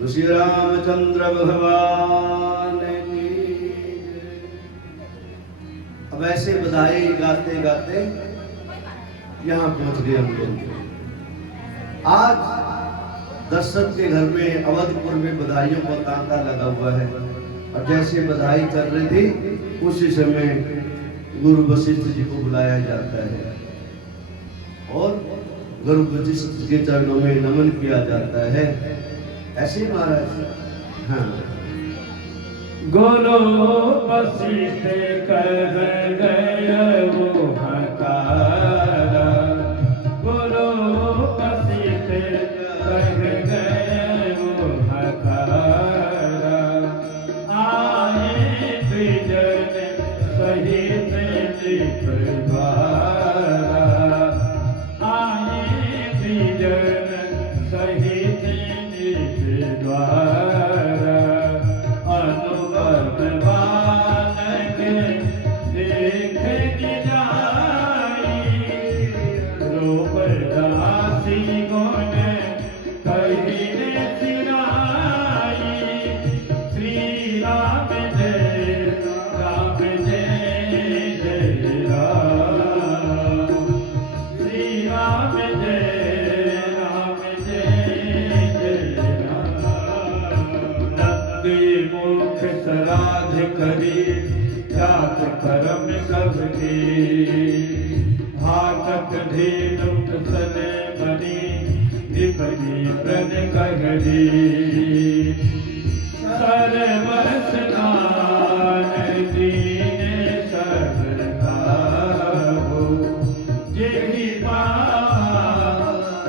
श्री रामचंद्र भगवान की। अब ऐसे बधाई गाते गाते यहाँ पहुंच गए हम लोग। आज दशरथ के घर में अवधपुर में बधाइयों का तांता लगा हुआ है और जैसे बधाई चल रही थी उसी समय गुरु वशिष्ठ जी को बुलाया जाता है और गुरु वशिष्ठ के चरणों में नमन किया जाता है। ऐसे ही महाराज। हाँ, गुरु वशिष्ठ कह गए वो हकारा, गुरु वशिष्ठ कह गए वो हकारा, आए द्विजन सहित निपद्वारा, आए द्विजन सहित निपद्वारा, करी जात कर्म सबके, भाटक धेनुक सने बनी विपदी प्रद कहरी, सर्वस्नान दीन सरकार हो, जेहि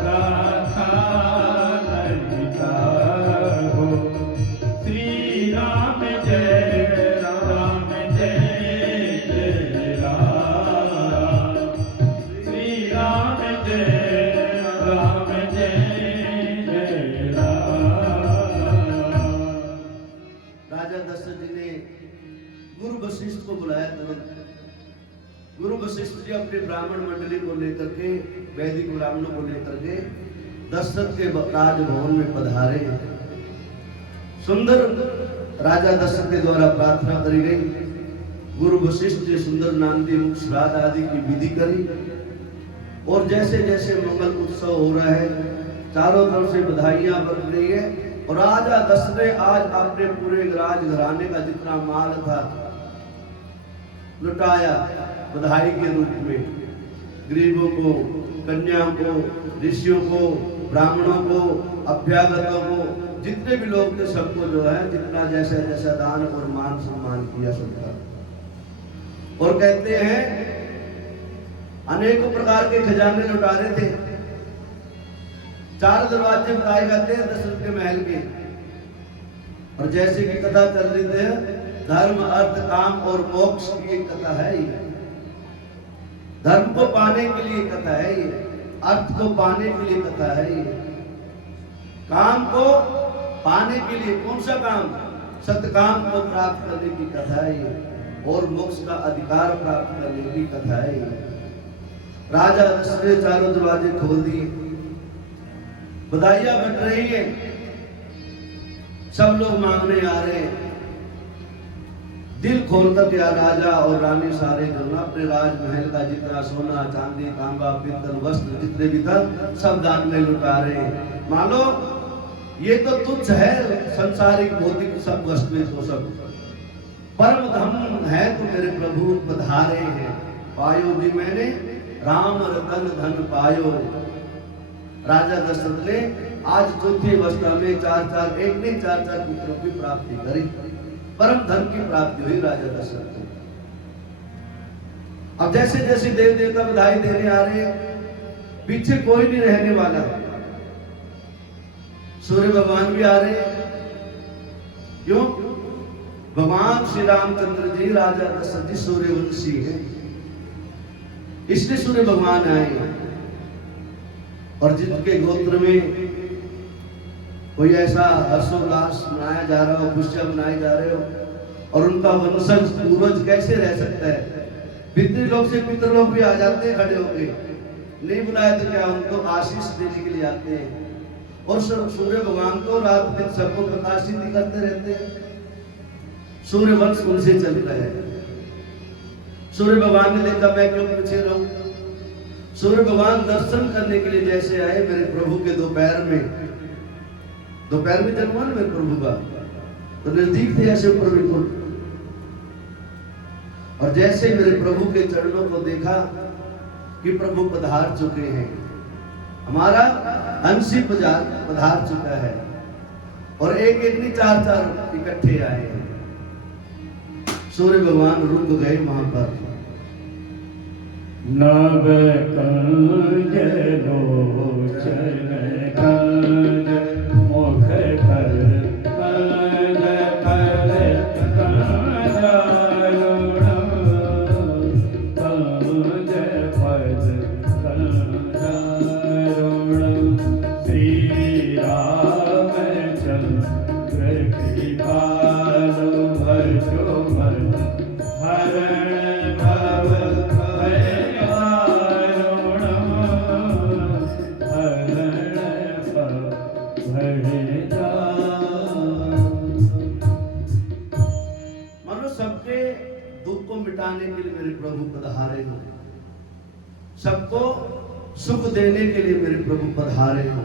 राधा ललिता हो। श्री राम जय वशिष्ठ को बुलाया तुरंत। गुरु वशिष्ठ जी अपने ब्राह्मण मंडली को लेकर के, वैदिक ब्राह्मणों को लेकर के दशरथ के राजभवन में पधारे। सुंदर राजा दशरथ के द्वारा प्रार्थना करी गई। गुरु वशिष्ठ जी सुंदर नांदी मुख श्राद्ध आदि की विधि करी और जैसे जैसे मंगल उत्सव हो रहा है, चारों तरफ से बधाइयां बन रही है और राजा दशरथ ने आज अपने पूरे राजघराने का जितना माल था लुटाया बधाई के रूप में। गरीबों को, कन्याओं को, ऋषियों को, ब्राह्मणों को, अभ्यागतों को, जितने भी लोग थे सबको जो है जितना जैसा जैसा दान और मान सम्मान किया सबका। और कहते हैं अनेकों प्रकार के खजाने लुटा रहे थे। 4 दरवाजे बताए जाते हैं दशरथ के महल के और जैसे की कथा चल रही थी, धर्म अर्थ काम और मोक्ष की एक कथा है ये। धर्म को पाने के लिए कथा है ये, अर्थ को पाने के लिए कथा है ये, काम को पाने के लिए कौन सा काम, सत्काम को प्राप्त करने की कथा है ये और मोक्ष का अधिकार प्राप्त करने की कथा है ये। राजा दशरथ ने 4 दरवाजे खोल दिए, बधाइयां बट रही है, सब लोग मांगने आ रहे हैं। दिल खोलकर के राजा और रानी सारे जो ना अपने राजमहल का जितना सोना चांदी तांबा पीतल वस्त्र जितने भी था सब दान में लुटा रहे हैं। मानो ये तो तुच्छ है, संसारिक भौतिक सब वस्तुएं तो सब परम धन है तो मेरे प्रभु पधारे हैं। पायो जी मैंने राम रतन धन पायो। राजा दशरथ ने आज चौथी अवस्था में 4 पुत्रों की प्राप्ति करी, परम धन की प्राप्ति हुई राजा दशरथ को। अब जैसे जैसे देव देवता बधाई देने आ रहे हैं, पीछे कोई नहीं रहने वाला। सूर्य भगवान भी आ रहे हैं। क्यों? भगवान श्री रामचंद्र जी राजा दशरथ जी सूर्यवंशी हैं, इसलिए सूर्य भगवान आए हैं। और जिनके गोत्र में कोई ऐसा हर्षोल्लास मनाया जा रहा हो, खुशियां मनाए जा रहे हो और उनका वंशज पूर्वज कैसे रह सकता है। पितृलोक से पितृलोक भी आ जाते हैं खड़े होके, नहीं बुलाए तो क्या उनको आशीष देने के लिए आते हैं। और सूर्य भगवान तो रात दिन सबको प्रकाशित ही करते रहते हैं। सूर्य वंश उनसे चल रहे हैं। सूर्य भगवान ने देखा मैं क्यों पीछे रहूं। सूर्य भगवान दर्शन करने के लिए जैसे आए मेरे प्रभु के दोपहर में जन्म हुआ ना मेरे प्रभु का, तो नजदीक थे ऐसे ऊपर बिल्कुल। और जैसे मेरे प्रभु के चरणों को देखा कि प्रभु पधार चुके हैं, हमारा अंशी पधार चुका है, और एक एक नहीं चार चार इकट्ठे आए हैं। सूर्य भगवान रुक गए वहां पर। नव कंज लोचन कंज मुख कर कंज कर कंज कंज पद कंज श्री रामचंद्र कृपालु भजो मन हरण भव मिटाने के लिए मेरे प्रभु पधारे हो, सबको सुख देने के लिए मेरे प्रभु पधारे हो।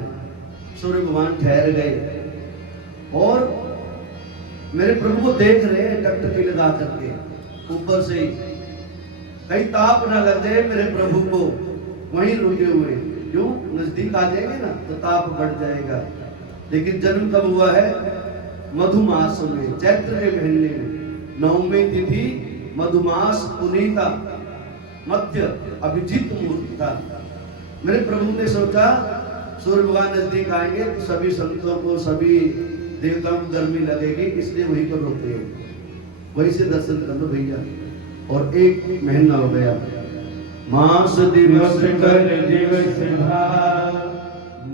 सूर्य भगवान ठहर गए और मेरे प्रभु को देख रहे हैं टकटकी लगा करके ऊपर से ही, कहीं ताप ना लग जाए मेरे प्रभु को। वहीं रुके हुए, क्यों? नजदीक आ जाएंगे ना तो ताप बढ़ जाएगा। लेकिन जन्म कब हुआ है? मधुमास में, चैत्र के महीने में, 9वीं तिथि, मधुमास पुनीता, मध्य अभिजीत मुहूर्त था। मेरे प्रभु ने सोचा सूर्य भगवान नजदीक आएंगे तो सभी संतों को, सभी देवताओं को गर्मी लगेगी, इसलिए वहीं पर रुके हैं, वहीं से दर्शन कर लो भैया। और एक महीना हो गया, मास दिवस कर दिवस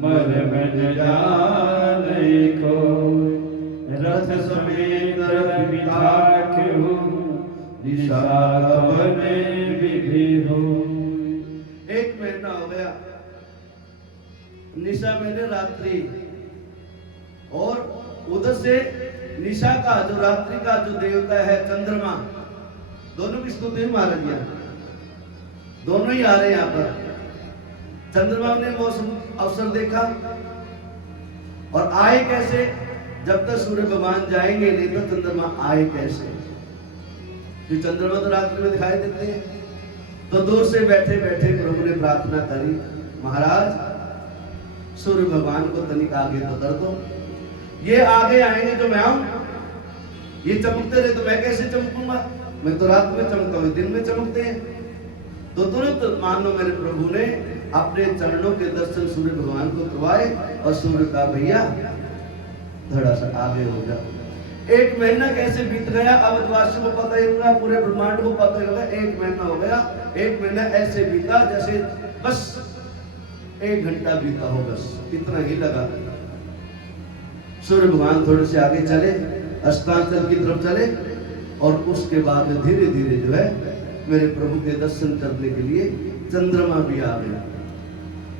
मर बन जाने को रथ समेत विधाख्यो दिशा बने विधि हो। एक महीना हो गया, निशा मैंने रात्रि, और उधर से निशा का जो रात्रि का जो देवता है चंद्रमा, दोनों की स्तुति महाराज जी दोनों ही आ रहे हैं यहाँ पर। चंद्रमा ने मौसम अवसर देखा, और आए कैसे? जब तक सूर्य भगवान जाएंगे नहीं तो चंद्रमा आए कैसे? कि चंद्रमा तो रात्रि में दिखाई देते हैं। तो दूर से बैठे बैठे प्रभु ने प्रार्थना करी, महाराज सूर्य भगवान को तनिक आगे तो कर दो, ये आगे आएंगे जो मैं आऊं, ये चमकते रहे तो मैं कैसे चमकूंगा? मैं तो रात में चमकता हूं, दिन में चमकते हैं। तो तुरंत मानो मेरे प्रभु ने अपने चरणों के दर्शन सूर्य भगवान को करवाए, और सूर्य का भैया थोड़ा सा आगे हो जाओ। एक महीना कैसे बीत गया अवधवासियों को पता ही नहीं लगा, पूरे ब्रह्मांड को पता ही लगा। एक महीना हो गया, एक महीना ऐसे बीता जैसे बस 1 घंटा बीता हो, बस इतना ही लगा। सूर्य भगवान थोड़े से आगे चले, अस्तांचल की तरफ चले, और उसके बाद में धीरे धीरे जो है मेरे प्रभु के दर्शन करने के लिए चंद्रमा भी आ गए।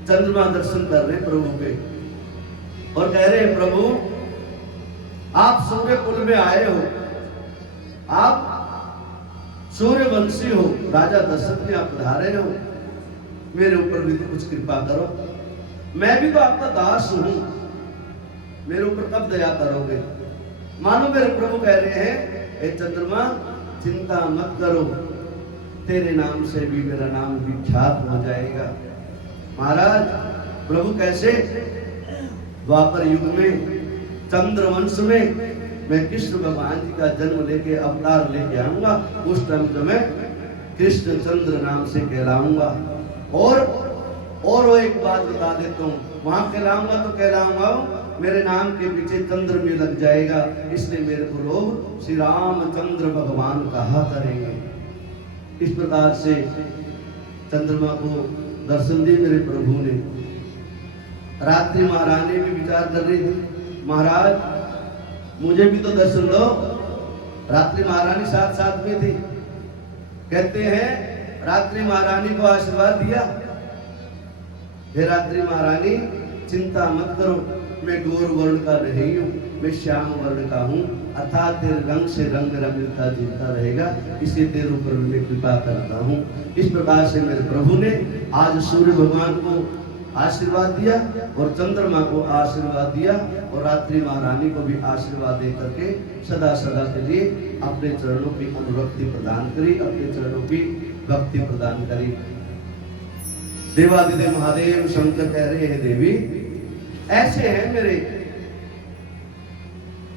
चंद्रमा दर्शन कर रहे प्रभु के, और कह रहे प्रभु आप सूर्य कुल में आए हो, आप सूर्यवंशी हो, राजा दशरथ में आप पधारे हो, मेरे ऊपर भी तो कुछ कृपा करो, मैं भी तो आपका दास हूं, मेरे ऊपर कब दया करोगे? मानो मेरे प्रभु कह रहे हैं, ए चंद्रमा चिंता मत करो, तेरे नाम से भी मेरा नाम विख्यात हो जाएगा। महाराज प्रभु कैसे? द्वापर युग में चंद्रवंश में मैं कृष्ण भगवान जी का जन्म लेके अवतार लेके आऊंगा, उस टाइम तो मैं कृष्ण चंद्र नाम से कहलाऊंगा। और वो एक बात बता देता हूँ, वहां कहलाऊंगा तो कहलाऊंगा मेरे नाम के पीछे चंद्र भी लग जाएगा, इसलिए मेरे को लोग श्री रामचंद्र भगवान कहा करेंगे। इस प्रकार से चंद्रमा को दर्शन दिए मेरे प्रभु ने। रात्रि महारानी भी विचार कर रही थी, महाराज मुझे भी तो दर्शन दो। रात्रि महारानी साथ साथ में थी। कहते हैं रात्रि महारानी को आशीर्वाद दिया, हे रात्रि महारानी चिंता मत करो, मैं गौर वर्ण का नहीं हूँ, मैं श्याम वर्ण का हूँ, अर्थात तेरे रंग से रंग मेरा मिलता जुलता रहेगा, इसे तेरे ऊपर मैं कृपा करता हूँ। इस प्रकार से मेरे प्रभु ने आज सूर्य भगवान को आशीर्वाद दिया और चंद्रमा को आशीर्वाद दिया और रात्रि महारानी को भी आशीर्वाद दे करके सदा सदा के लिए अपने चरणों की अनुरक्ति प्रदान करी, अपने चरणों की भक्ति प्रदान करी। देवादिदेव महादेव शंकर कह रहे हैं, देवी ऐसे हैं मेरे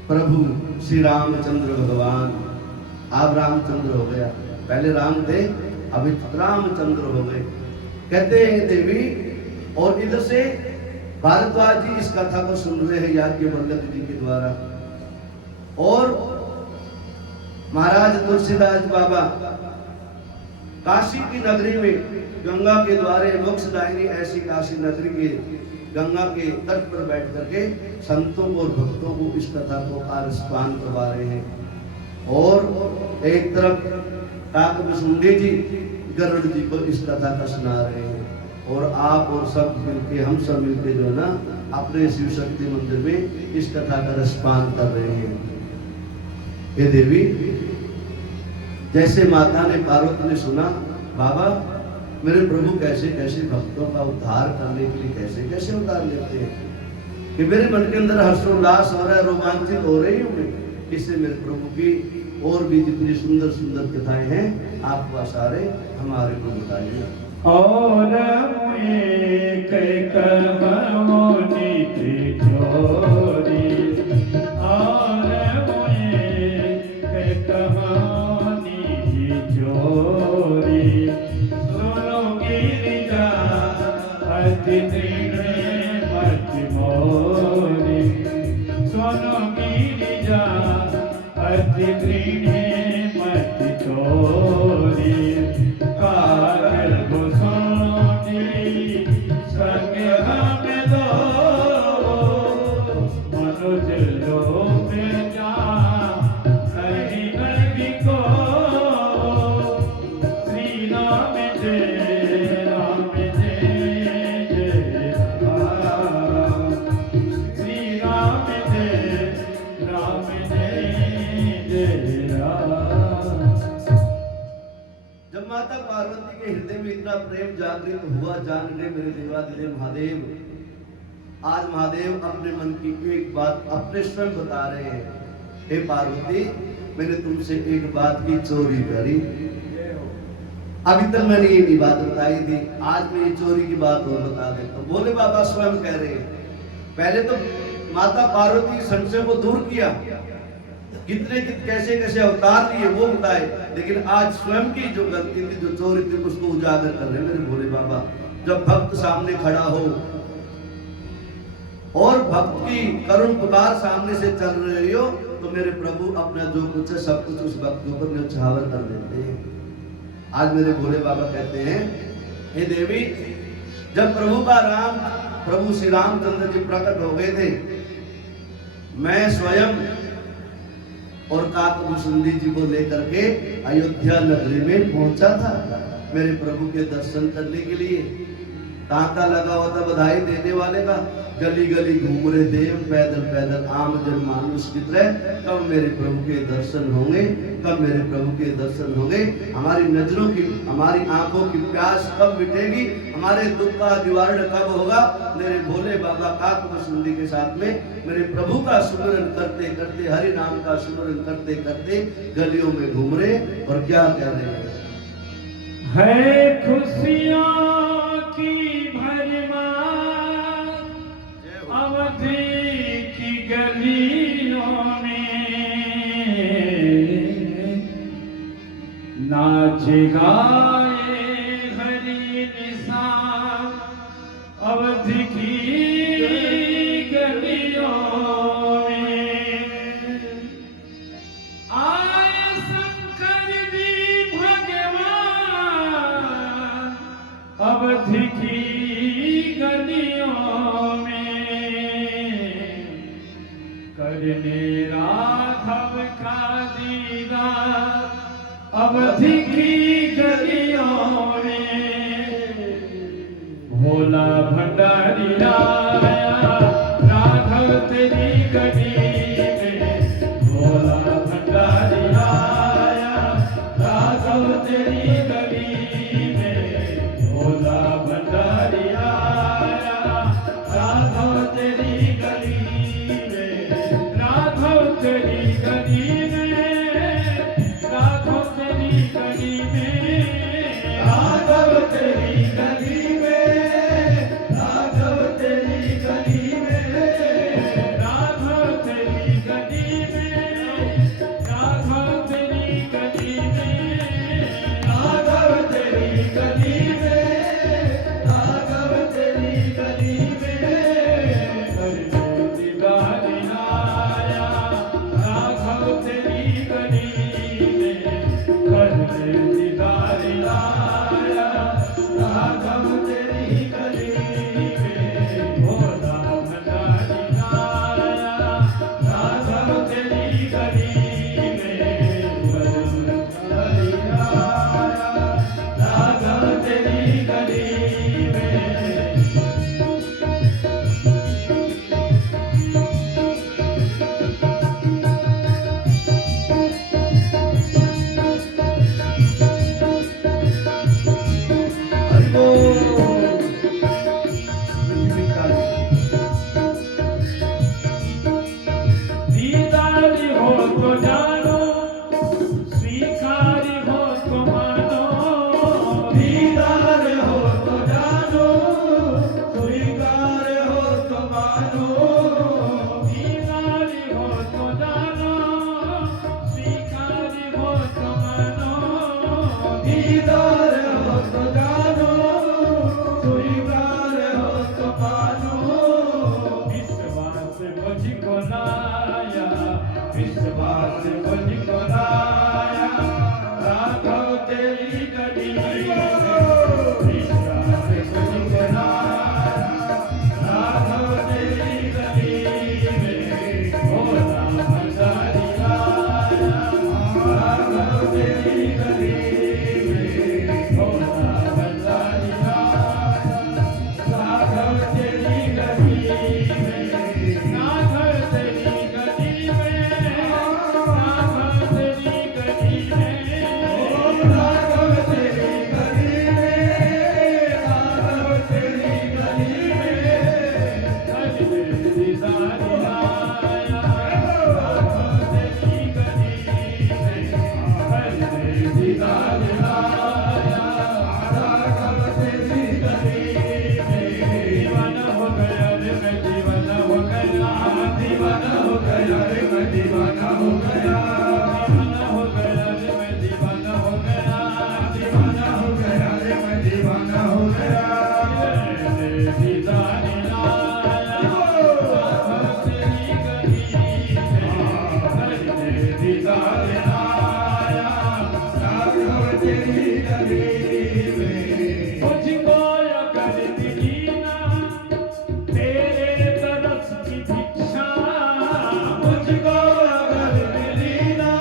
प्रभु श्री रामचंद्र भगवान। आप रामचंद्र हो गया, पहले राम थे अभी रामचंद्र हो गए। कहते हैं देवी, और इधर से भारद्वाज जी इस कथा को सुन रहे हैं याज्ञवल्क्य जी के द्वारा, और महाराज तुलसीदास बाबा काशी की नगरी में गंगा के द्वारे मोक्षदायिनी ऐसी काशी नगरी के गंगा के तट पर बैठ करके संतों और भक्तों को इस कथा को आस्वान करवा रहे हैं। और एक तरफ काकभुसुंडी जी गरुड़ जी को इस कथा का सुना रहे हैं, और आप और सब मिलके, हम सब मिलके जो है ना अपने शिव शक्ति मंदिर में इस कथा का रसपान कर रहे हैं। ये देवी, जैसे माता ने पार्वती ने सुना, बाबा मेरे प्रभु कैसे कैसे भक्तों का उद्धार करने के लिए कैसे कैसे उद्धार लेते हैं, कि मेरे मन के अंदर हर्षोल्लास हो रहा है, रोमांचित हो रही हूँ मैं। इससे मेरे प्रभु की और भी जितनी सुंदर सुंदर कथाएं हैं आप सारे हमारे को बताइए। और एक कमोनी जोरी, और एक कमोनी जोरी, सुनो गिरिजा अति मत मोरी, सुनो गिरिजा अति मत चोरी, जब माता पार्वती के हृदय में इतना प्रेम जागृत हुआ, जान गए मेरे देवादिदेव महादेव। आज महादेव अपने मन की एक बात अपने स्वयं बता रहे हैं, हे पार्वती मैंने तुमसे एक बात की चोरी करी, अभी तक मैंने ये नहीं बात बताई थी, आज मैं ये चोरी की बात और बता देता हूँ। भोले बाबा स्वयं कह रहे हैं, पहले तो माता पार्वती संशय को दूर किया, कितने कैसे कैसे अवतार लिए वो बताए, लेकिन आज स्वयं की जो गलती थी, जो चोरी थी, उसको उजागर कर रहे हैं मेरे भोले बाबा। जब भक्त सामने खड़ा हो और भक्त की करुण पुकार सामने से चल रही हो, तो मेरे प्रभु अपना जो कुछ है सब कुछ उस भक्त के ऊपर न्यौछावर कर देते हैं। आज मेरे भोले बाबा कहते हैं, हे देवी, जब प्रभु श्री रामचंद्र जी प्रकट हो गए थे, मैं स्वयं और काकभुसुंडी जी को लेकर के अयोध्या नगरी में पहुंचा था मेरे प्रभु के दर्शन करने के लिए। तांता लगा हुआ था बधाई देने वाले का, गली गली घूम रहे देव पैदल पैदल आम जन मानुष की तरह। कब मेरे प्रभु के दर्शन होंगे, कब मेरे प्रभु के दर्शन होंगे, हमारी नजरों की, हमारी आंखों की प्यास कब मिटेगी, हमारे दुख का निवारण कब होगा। मेरे भोले बाबा काकभुसुंडी के साथ में मेरे प्रभु का सुमिरन करते करते, हरि नाम का सुमिरन करते करते गलियों में घूम रहे और क्या कह रहे हैं, है खुशियों की भरमा अवधि की गलियों में, नाच गाए हरि निशान अवधि की गलियों में। आए शंकर जी भगवान अवधि की गलियों में, करने राघव का दीदार अवधि की गलियों में। भोला भंडारी आया राघव तेरी गली में, राघव तेरी गली में, राघव तेरी गली में, राघव तेरी गली में, राघव तेरी गली में, राघव तेरी गली में, राघव तेरी गली में, राघव तेरी गली में, करने दीदार आया, राघव तेरी गली में, करने दीदार आया, राघव तेरी गली में, भोला भंडारी आया, राघव तेरी गली में, हरि आया, राघव तेरी गली में। हरि बोल। दीदारी हो तो जानो, स्वीकारी हो तो मानो, दीदार हो तो जानो, स्वीकार हो तो मानो, दीदारी हो तो जानो, स्वीकारी हो तो मानो, दीदार हो तो जानो, स्वीकार हो तो मानो, विश्वास मुझको लाया, विश्वास मुझको लाया, राघव तेरी गली में, विश्वास मुझको लाया, राघव तेरी गली में, भोला भंडारी आया, राघव तेरी गली में, भोला भंडारी आया, राघव तेरी गली में, राघव तेरी गली में, राघव तेरी गली में, राघव तेरी गली में, राघव तेरी गली में, करने दीदार आया, राघव तेरी गली में, करने दीदार आया, राघव तेरी गली में। दीवाना हो गया रे मैं दीवाना हो गया, दीवाना हो गया रे मैं दीवाना हो गया, दीवाना हो गया रे मैं दीवाना हो गया, दीवाना हो गया रे मैं दीवाना हो गया। करने दीदार आया, राघव तेरी गली में, करने दीदार आया, राघव तेरी गली में। मुझको अगर मिली ना तेरे तरस की भिक्षा, मुझको अगर मिली ना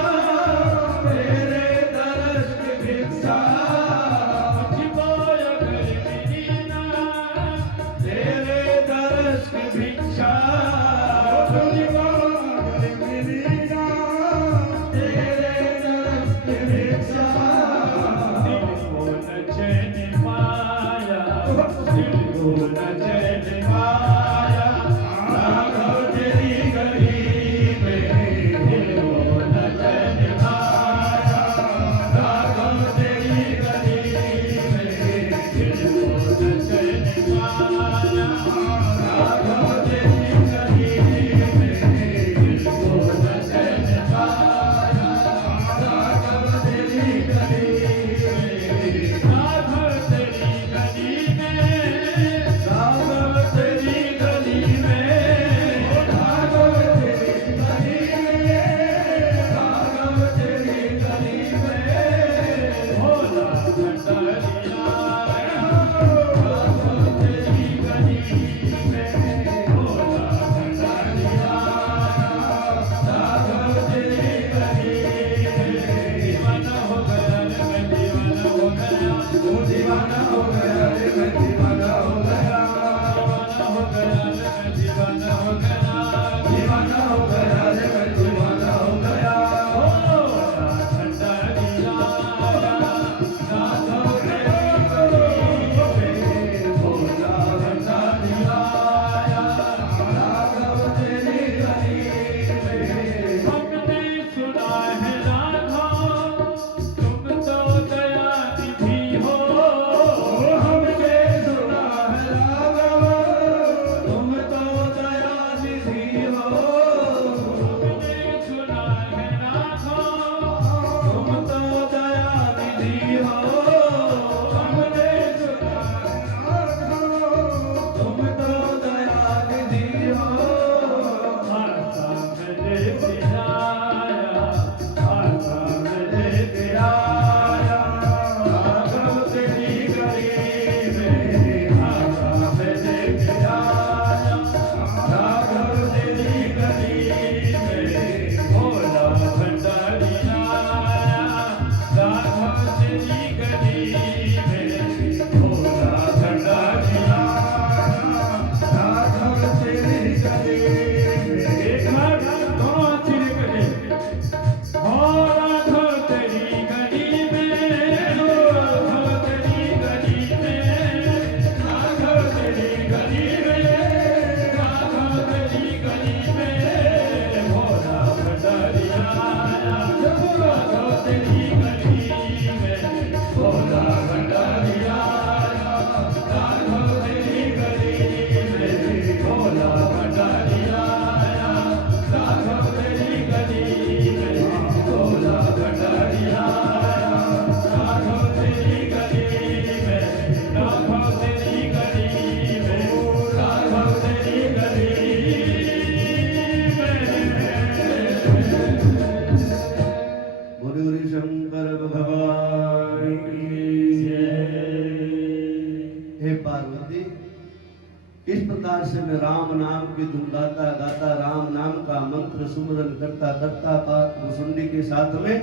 से मैं राम नाम की धुन गाता गाता राम नाम का मंत्र सुमरन करता करता पासुंडी के साथ में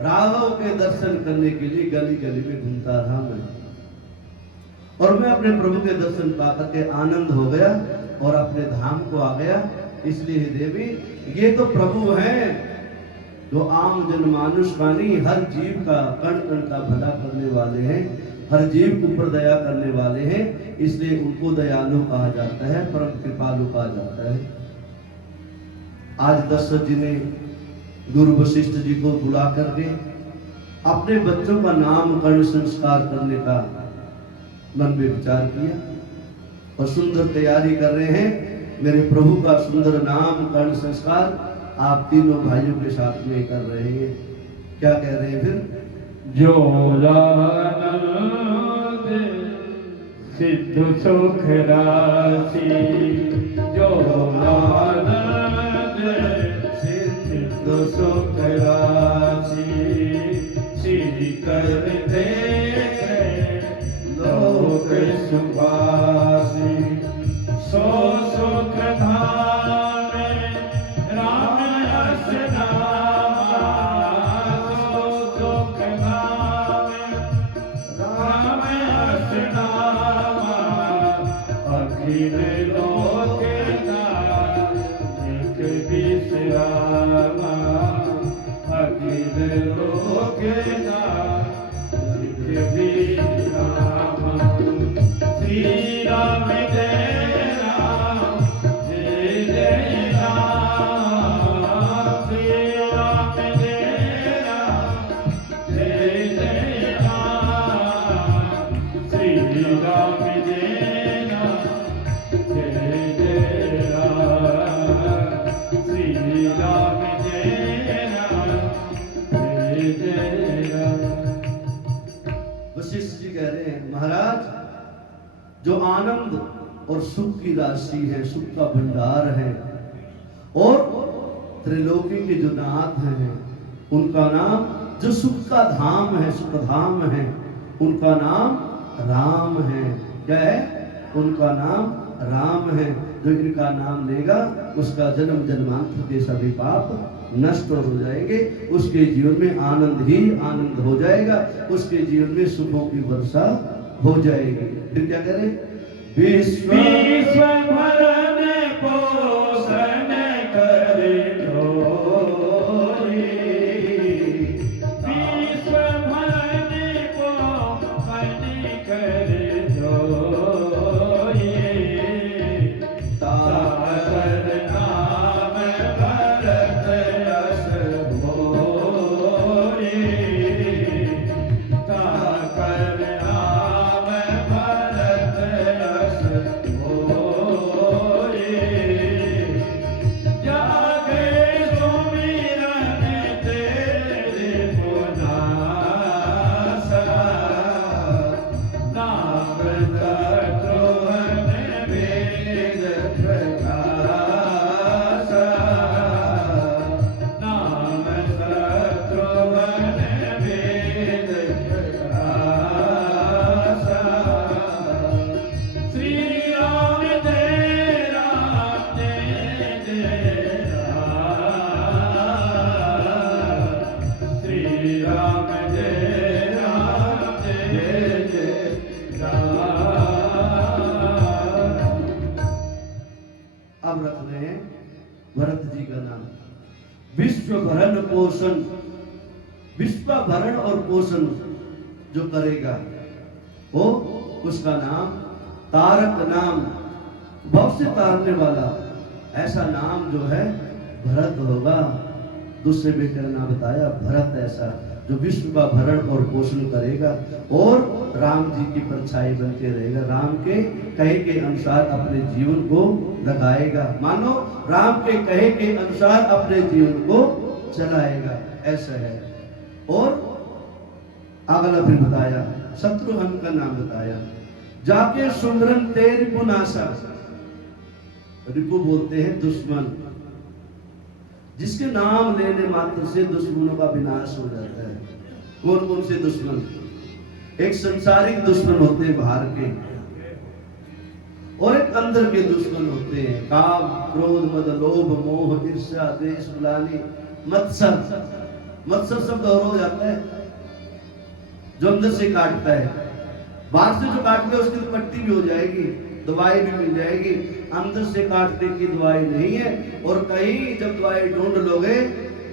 राघव के दर्शन करने के लिए गली गली में घूमता रहा मैं। और मैं अपने प्रभु के दर्शन पाकर के आनंद हो गया और अपने धाम को आ गया। इसलिए हे देवी, ये तो प्रभु हैं जो आम जनमानुष का नहीं, हर जीव का कण कण का भला करने वाले हैं, हर जीव के ऊपर दया करने वाले हैं। इसलिए उनको दयालु कहा जाता है, परम कृपालु कहा जाता है। आज दशरथ जी ने गुरु वशिष्ठ जी को बुला करके अपने बच्चों का नामकरण संस्कार करने का मन में विचार किया और सुंदर तैयारी कर रहे हैं। मेरे प्रभु का सुंदर नामकरण संस्कार आप तीनों भाइयों के साथ में कर रहे हैं। क्या कह रहे हैं फिर? जो सिद्ध सुख राशि, जो सिद्ध सुख राशि, श्री करते लोक सुभाषी, सो सुख धाम राम यश नामा, सो सुख धाम राम यश नामा, अखिल लोक एक विश्रामा, अखिल लोक एक विश्रामा। श्री राम जय राम, जय जय राम, श्री राम जय राम, जय जय राम, श्री राम जय राम, जय जय राम, श्री राम जय राम, जय जय राम। वशिष्ठ जी कह रहे हैं, महाराज जो आनंद और सुख की राशि है, सुख का भंडार है, और त्रिलोकी के जो नाथ हैं उनका नाम, जो सुख का धाम है, सुख धाम है, उनका नाम राम है। क्या है? उनका नाम राम है। जो इनका नाम लेगा उसका जन्म जन्मांतर के सभी पाप नष्ट हो जाएंगे, उसके जीवन में आनंद ही आनंद हो जाएगा, उसके जीवन में सुखों की वर्षा हो जाएगी। फिर क्या करें? विश्व भरण पोषण करे ढोरी, विश्व भरण पोषण करे ढोरी, ताकर नाम भरत यश भोरी, ताकर नाम भरत यश भोरी, जागे सुमिरन तेरे पुनासा, नाम शत्रुघ्न वेद प्रकाशा, नाम शत्रुघ्न वेद प्रकाशा, श्री राम जय राम, जय जय राम, श्री राम जय राम, जय जय राम। अब रख रहे हैं भरत जी का नाम। विश्व भरण पोषण, विश्व भरण और पोषण जो करेगा वो, उसका नाम तारक नाम, भव से तारने वाला ऐसा नाम जो है भरत होगा। दूसरे बेटे का नाम बताया भरत, ऐसा जो विश्व का भरण और पोषण करेगा और राम जी की परछाई बन के रहेगा, राम के कहे के अनुसार अपने जीवन को लगाएगा, मानो राम के कहे के अनुसार अपने जीवन को चलाएगा, ऐसा है। और अगला फिर बताया, शत्रुघ्न का नाम बताया, जाके सुमरन तेरी पुनासा, रिपु बोलते हैं दुश्मन, जिसके नाम लेने मात्र से दुश्मनों का विनाश हो जाता है। कौन कौन से दुश्मन? एक संसारिक दुश्मन होते हैं बाहर के, और एक अंदर के दुश्मन होते हैं। काम, क्रोध, मद, लोभ, मोह, ईर्ष्या, द्वेष, ग्लानि, मत्सर। मत्सर शब्द और हो जाता है जो अंदर से काटता है। बाहर से जो काट ले उसकी तो पट्टी भी हो जाएगी, दवाई भी मिल जाएगी। अंदर से काटने की दवाई नहीं है। और कहीं जब दवाई ढूंढ लोगे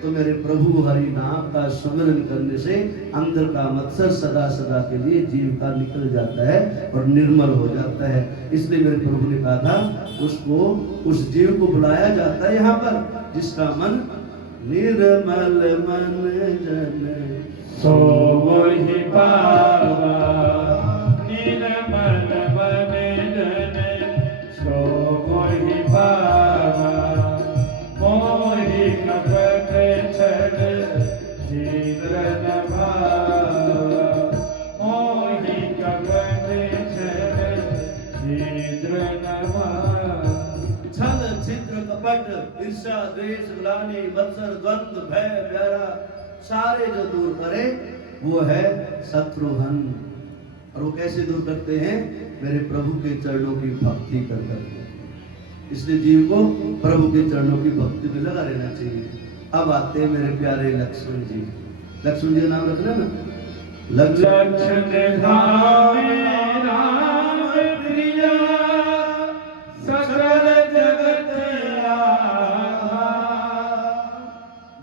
तो मेरे प्रभु हरि नाम का सुमिरन करने से अंदर का मत्सर सदा सदा के लिए जीव का निकल जाता है और निर्मल हो जाता है। इसलिए मेरे प्रभु ने कहा था उसको, उस जीव को बुलाया जाता है यहाँ पर जिसका मन निर्मल मन जन सो मोहि पावा निर्मल मन जन सो मोहि पावा मोहि कपट छल शीघ्र न भावा मोहि कपट छल शीघ्र न भावा। छल छिद्र कपट ईर्ष्या द्वेष ग्लानि मत्सर द्वंद्व भय प्यारा सारे जो दूर करे वो है शत्रुघ्न। और वो कैसे दूर करते हैं? मेरे प्रभु के चरणों की भक्ति कर करके। इसलिए जीव को प्रभु के चरणों की भक्ति में लगा रहना चाहिए। अब आते हैं मेरे प्यारे लक्ष्मण जी। लक्ष्मण जी का नाम रखना ना, लक्ष्मण धामे राम प्रिया सकल जगत आधार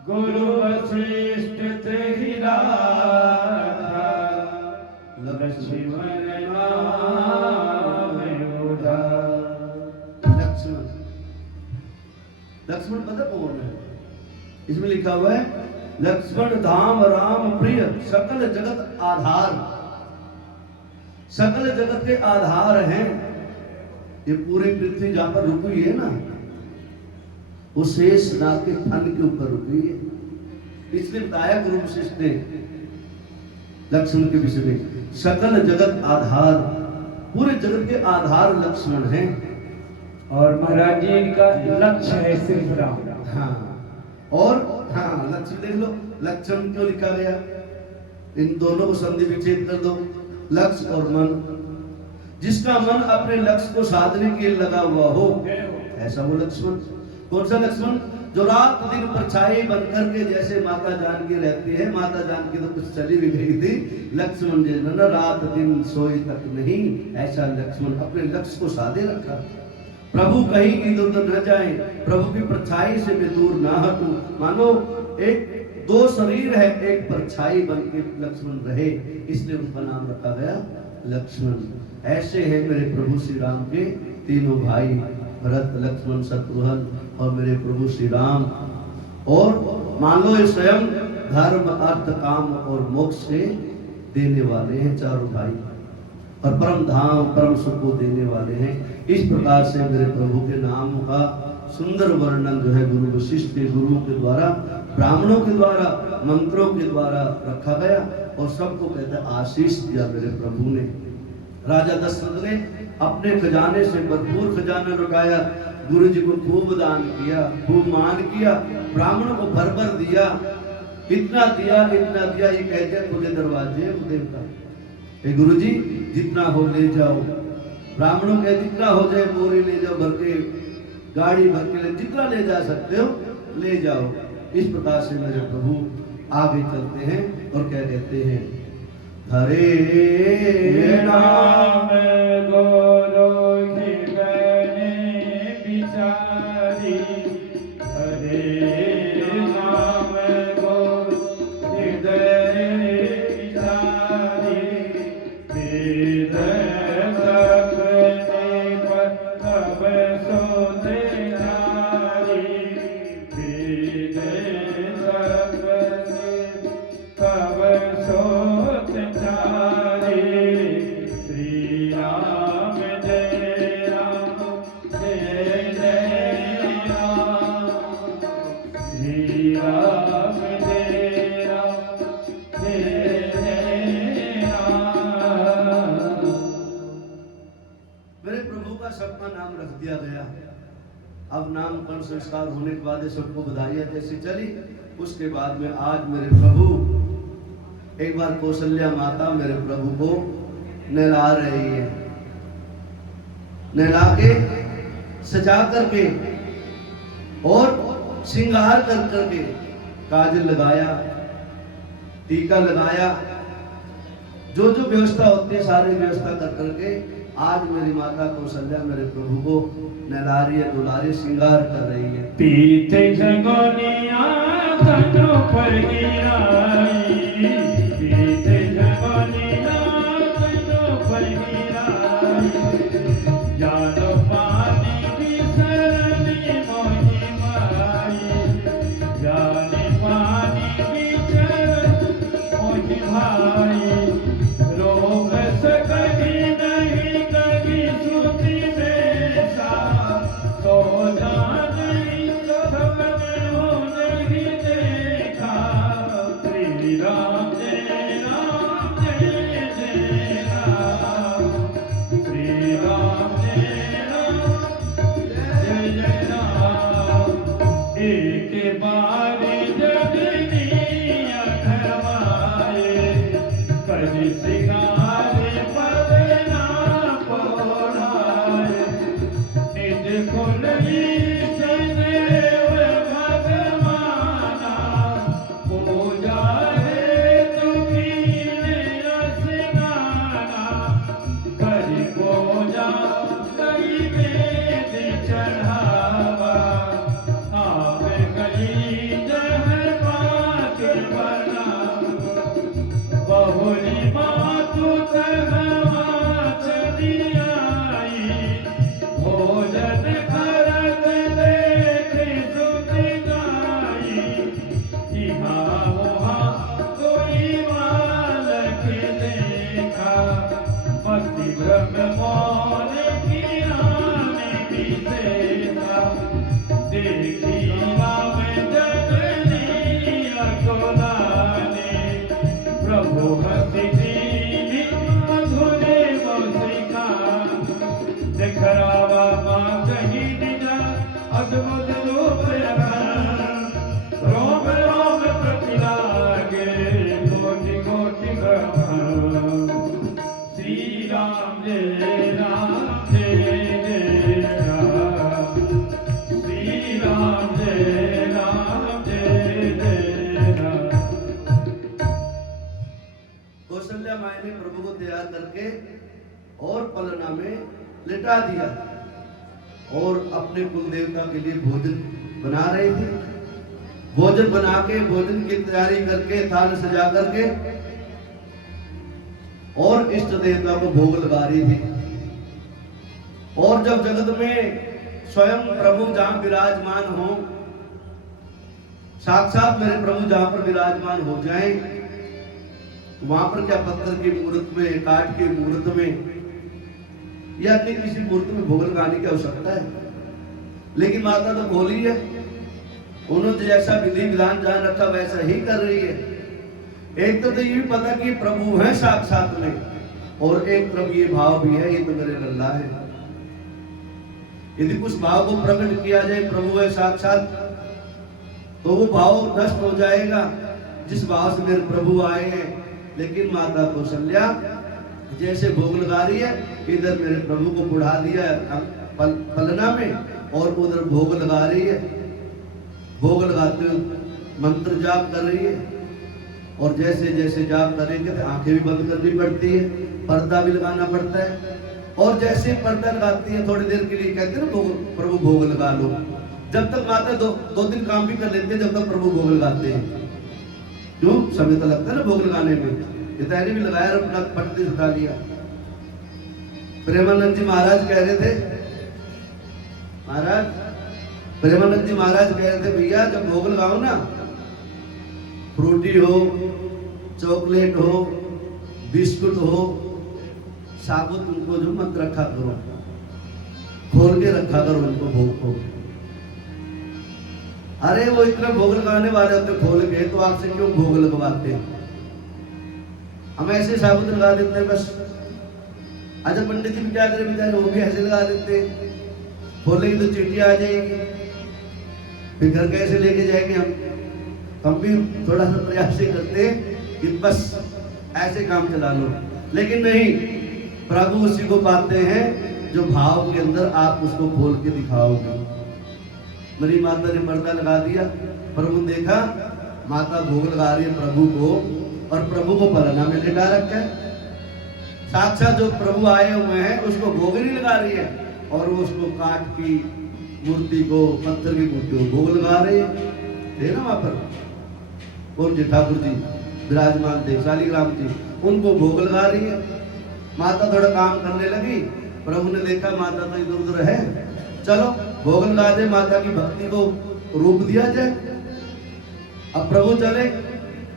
गुरु वशिष्ठ तेहि राधा लक्ष्मण नाम उधार। लक्ष्मण, लक्ष्मण पता कौन है? इसमें लिखा हुआ है लक्ष्मण धाम राम प्रिय सकल जगत आधार। सकल जगत के आधार हैं। ये पूरी पृथ्वी जहां पर रुकी हुई है ना, वो शेष नाग के फन के ऊपर रुकी है। इसलिए बताया गुरु वशिष्ठ ने लक्ष्मण के विषय में, सकल जगत आधार, पूरे जगत के आधार लक्ष्मण हैं। और महाराज जी इनका लक्ष्य है सिर्फ राम। हाँ, और हाँ लक्ष्य देख लो, लक्ष्मण क्यों लिखा गया? इन दोनों को संधि विच्छेद कर दो, लक्ष्य और मन। जिसका मन अपने लक्ष्य को साधने के लिए लगा हुआ हो ऐसा वो लक्ष्मण। कौन सा लक्ष्मण? जो रात दिन परछाई बनकर के जैसे माता जानकी रहती है। माता जानकी तो कुछ चली भी गई थी, लक्ष्मण जी ने रात दिन सोई तक नहीं, ऐसा लक्ष्मण अपने लक्ष्य को साधे रखा। प्रभु कहीं इधर उधर न जाए, प्रभु की परछाई से मैं दूर ना हटूं। मानो एक दो शरीर है, एक परछाई बन के लक्ष्मण रहे, इसलिए उनका नाम रखा गया लक्ष्मण। ऐसे हैं मेरे प्रभु श्री राम के तीनों भाई, भरत लक्ष्मण शत्रुघ्न और मेरे प्रभु श्री राम। और मान लो ये स्वयं धर्म अर्थ काम और मोक्ष से देने वाले हैं चारों भाई, और परम धाम परम सुख को देने वाले हैं। इस प्रकार से मेरे प्रभु के नाम का सुंदर वर्णन जो है गुरु वशिष्ठ के गुरुओं के द्वारा, ब्राह्मणों के द्वारा, मंत्रों के द्वारा रखा गया और सबको कहते हैं आशीष दिया मेरे प्रभु ने। राजा दशरथ ने अपने खजाने से भरपूर खजाना लुटाया, गुरु जी को खूब दान किया, खूब मान किया, ब्राह्मणों को भर भर दिया, इतना दिया इतना दिया। ये कहते हैं खुले दरवाजे देवता, गुरु जी जितना हो ले जाओ। ब्राह्मणों के जितना हो जाए बोरी ले जाओ, भर के गाड़ी भर के जितना ले जा सकते हो ले जाओ। इस प्रकार से मेरे प्रभु आगे चलते हैं और क्या कहते हैं, हरे नाम गोलोकी बने बिचारी, हरे नाम गो हृदय बिचारी, वेद तपने पर तब सोते नारी, वेद तपने तब सोते नारी। श्री राम जय राम जय जय राम, श्री राम जय राम जय जय राम। मेरे प्रभु का सबका नाम रख दिया गया। अब नामकरण संस्कार होने के बाद सबको बधाइयां जैसी चली, उसके बाद में आज मेरे प्रभु एक बार कौशल्या माता मेरे प्रभु को नहला रही है। नहला के, सजा करके और श्रृंगार कर करके काजल लगाया, टीका लगाया, जो जो व्यवस्था होती है सारी व्यवस्था कर करके आज मेरी माता कौशल्या मेरे प्रभु को नहला रही है, धुला रही है, श्रृंगार कर रही है। पीते जगोनिया तनो पर गिराई, पीते जगोनिया तनो पर गिराई, जानो पानी बिसरनी मोहि माई, जाने पानी बिसर मोहि भाई, रोग सकती नहीं कभी सुती में सा, तो जाने सपने हो नहीं देखा, श्री राम जय राम जय जय राम, श्री राम जय राम जय जय राम, एक बार जगनी अठवाए, कभी सिंगारे पदना पोढ़ाए, निज कुलवी सदैव भगवाना, पूजा हेतु कीने स्नाना, करि पूजा कई वेद चढ़ावा, आवे गई जहर पात बना, बहुरी मातु कहवा चली आई, भोजन करत देखे सुति गाई, इहाँ उहाँ कोई बालक देखा, मस्ती भ्रम मौन कियाने बिसेसा, देखी राम जगनी अकुलाने, प्रभु हंसी दीनी मधुरे मौसिका, देखरावा माँ कहीं निजा अद्भुत रूप अखंड, रोम रोम प्रतिलागे कोटि कोटि ब्रह्मांड, श्री राम जय जय राम, श्री राम जय जय राम। कौशल्या माई ने प्रभु को तैयार करके और पलना में लिटा दिया और अपने कुल देवता के लिए भोजन बना रहे थे। भोजन बना के भोजन की तैयारी करके थाल सजा करके और इष्ट देवता को भोग लगा रही थी। और जब जगत में स्वयं प्रभु जहां विराजमान हो, साक्षात मेरे प्रभु जहां पर विराजमान हो जाएं, वहां पर क्या पत्थर की मूर्त में, काठ की मूर्त में या अन्य किसी मूर्ति में भोग लगाने की आवश्यकता है? लेकिन माता तो भोली है, उन्होंने जैसा विधि विधान जान रखा वैसा ही कर रही है। एक तो ये भी पता कि प्रभु है साक्षात में, और एक तरफ ये भाव भी है, ये तो मेरे लल्ला है। यदि कुछ भाव को प्रकट किया जाए प्रभु है साक्षात, तो वो भाव नष्ट हो जाएगा जिस भाव से मेरे प्रभु आए हैं। लेकिन माता कौशल्या जैसे भोग लगा रही है, इधर मेरे प्रभु को बुढ़ा दिया पलना में और उधर भोग लगा रही है। भोग लगाते हुए मंत्र जाप कर रही है, और जैसे जैसे जाप करेंगे तो आंखें भी बंद करनी पड़ती है, पर्दा भी लगाना पड़ता है। और जैसे पर्दा लगाती है थोड़ी देर के लिए कहते हैं ना प्रभु भोग लगा लो, जब तक माता दो दिन काम भी कर लेते हैं जब तक प्रभु भोग लगाते हैं। क्यों? समय तो लगता है ना भोग लगाने में। इताने भी लगाया और अपना पट्टी उठा लिया। प्रेमानंद जी महाराज कह रहे थे, प्रेमानंद जी महाराज कह रहे थे, भैया जब भोग लगाओ ना, फ्रूटी हो, चॉकलेट हो, बिस्कुट हो, साबुत उनको जो मत रखा करो, खोल के रखा करो उनको भोग को। अरे वो इतना भोग लगाने वाले होते खोल के, तो आपसे क्यों भोग लगवाते? हम ऐसे साबुत लगा देते हैं बस। अच्छा पंडित जी भी क्या करें बेचारे, वो भी ऐसे लगा देते हैं, खोलेंगे तो चिट्ठी आ जाएगी, फिर घर कैसे लेके जाएंगे हम भी थोड़ा सा प्रयास ही करते हैं कि बस ऐसे काम चला लो। लेकिन नहीं, प्रभु उसी को पाते हैं जो भाव के अंदर आप उसको खोल के दिखाओगे। मेरी माता ने पर्दा लगा दिया, प्रभु ने देखा माता भोग लगा रही है प्रभु को, और प्रभु को पलना में लेटा रखा है। साक्षात जो प्रभु आए हुए हैं उसको भोग नहीं लगा रही है, और वो उसको काट की मूर्ति को, पत्थर की मूर्ति को भोग लगा रही है। थे ना वहां पर कौन जी, ठाकुर जी विराजमान थे, शालीग्राम जी, उनको भोग लगा रही है। माता थोड़ा काम करने लगी, प्रभु ने देखा माता तो इधर उधर है, चलो भोग लगा दे, माता की भक्ति को रूप दिया जाए। अब प्रभु चले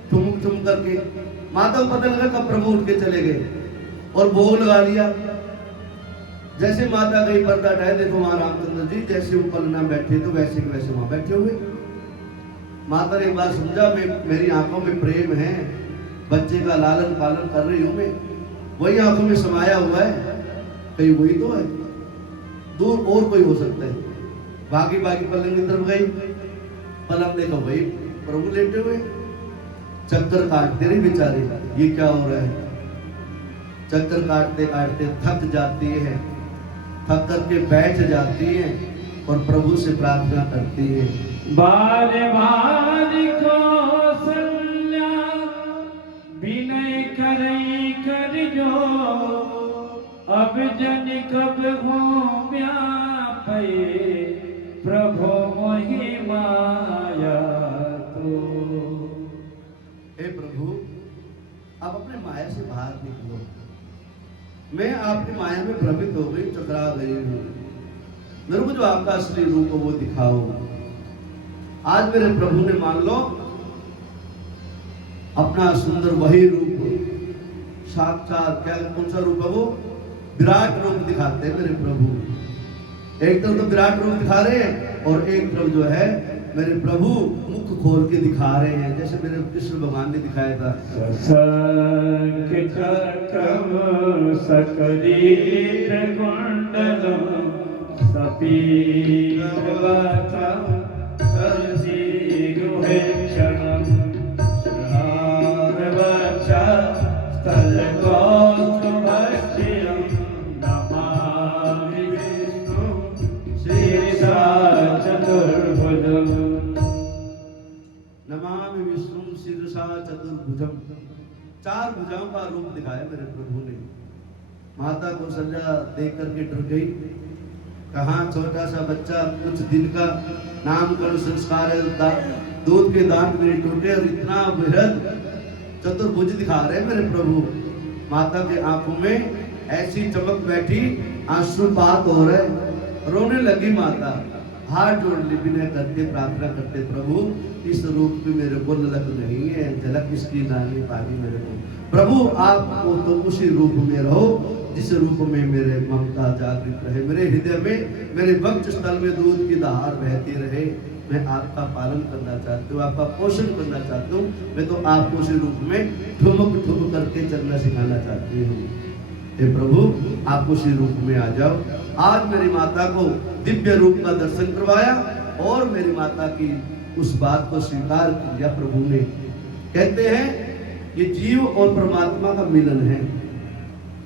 ठुमुक ठुम करके, माता को पता लगा कब प्रभु उठ के चले गए और भोग लगा लिया। जैसे माता गई पर्दा हटाए, देखो वहां रामचंद्र जी जैसे वो पलना बैठे तो वैसे के वैसे वहां बैठे हुए। माता ने एक बार समझा, मेरी आंखों में प्रेम है, बच्चे का लालन पालन कर रही हूं मैं, वही आंखों में समाया हुआ है, कहीं वही तो है, दूर और कोई हो सकता है। बाकी पलंग की तरफ गई, पलंग देखो भाई प्रभु लेटे हुए, चक्कर काटते रही बेचारी, ये क्या हो रहा है। चक्कर काटते काटते थक जाती है, थक करके बैठ जाती है और प्रभु से प्रार्थना करती है। बार बार कौशल्या विनय करई कर जो, अब जन कब हो व्यापे प्रभु मोहि माया तो। हे प्रभु, आप अपने माया से बाहर निकलो, मैं आपकी माया में भ्रमित हो गई, चकरा गई हूँ, मेरे को जो आपका असली रूप है वो दिखाओ। आज मेरे प्रभु ने मान लो अपना सुंदर वही रूप, साक्षात क्या कौन सा रूप है वो, विराट रूप दिखाते हैं मेरे प्रभु। एक तरफ तो विराट रूप दिखा रहे हैं और एक तरफ जो है मेरे प्रभु मुख खोल के दिखा रहे हैं, जैसे मेरे कृष्ण भगवान ने दिखाया था। सकरीत कुंडलम सपीतवतम सरसीरुहेक्षणम श्रृणारवचा स्थलगौतमश्चिरम नमामि विष्णु शीर्षा चतुर्भुजम। नमामि विष्णु शीर्षा चतुर्भुजम, चार भुजाओं का रूप दिखाया मेरे प्रभु ने। माता को सजा देख करके डर गई, कहा छोटा सा बच्चा कुछ दिन का, नामकरण संस्कार है, दूध के दांत मेरे टूटे और इतना बृहद चतुर्भुज दिखा रहे मेरे प्रभु। माता के आंखों में ऐसी चमक बैठी, आंसुपात हो रहे, रोने लगी माता, हाथ जोड़ ली, विनय करते प्रार्थना करते, प्रभु इस रूप में मेरे को ललक नहीं है, झलक इसकी नहीं पाई मेरे को। प्रभु आप तो उसी रूप में रहो जिस रूप में मेरे ममता जागृत रहे, मेरे हृदय में, मेरे वक्ष स्थल में दूध की धार बहती रहे। मैं आपका पालन करना चाहती हूँ, आपका पोषण करना चाहती हूँ, मैं तो आपको उसी रूप में ठुमक ठुमक करके चलना सिखाना चाहती हूँ। हे प्रभु आप उसी रूप में आ जाओ। आज मेरी माता को दिव्य रूप का दर्शन करवाया और मेरी माता की उस बात को स्वीकार किया प्रभु ने। कहते हैं ये जीव और परमात्मा का मिलन है,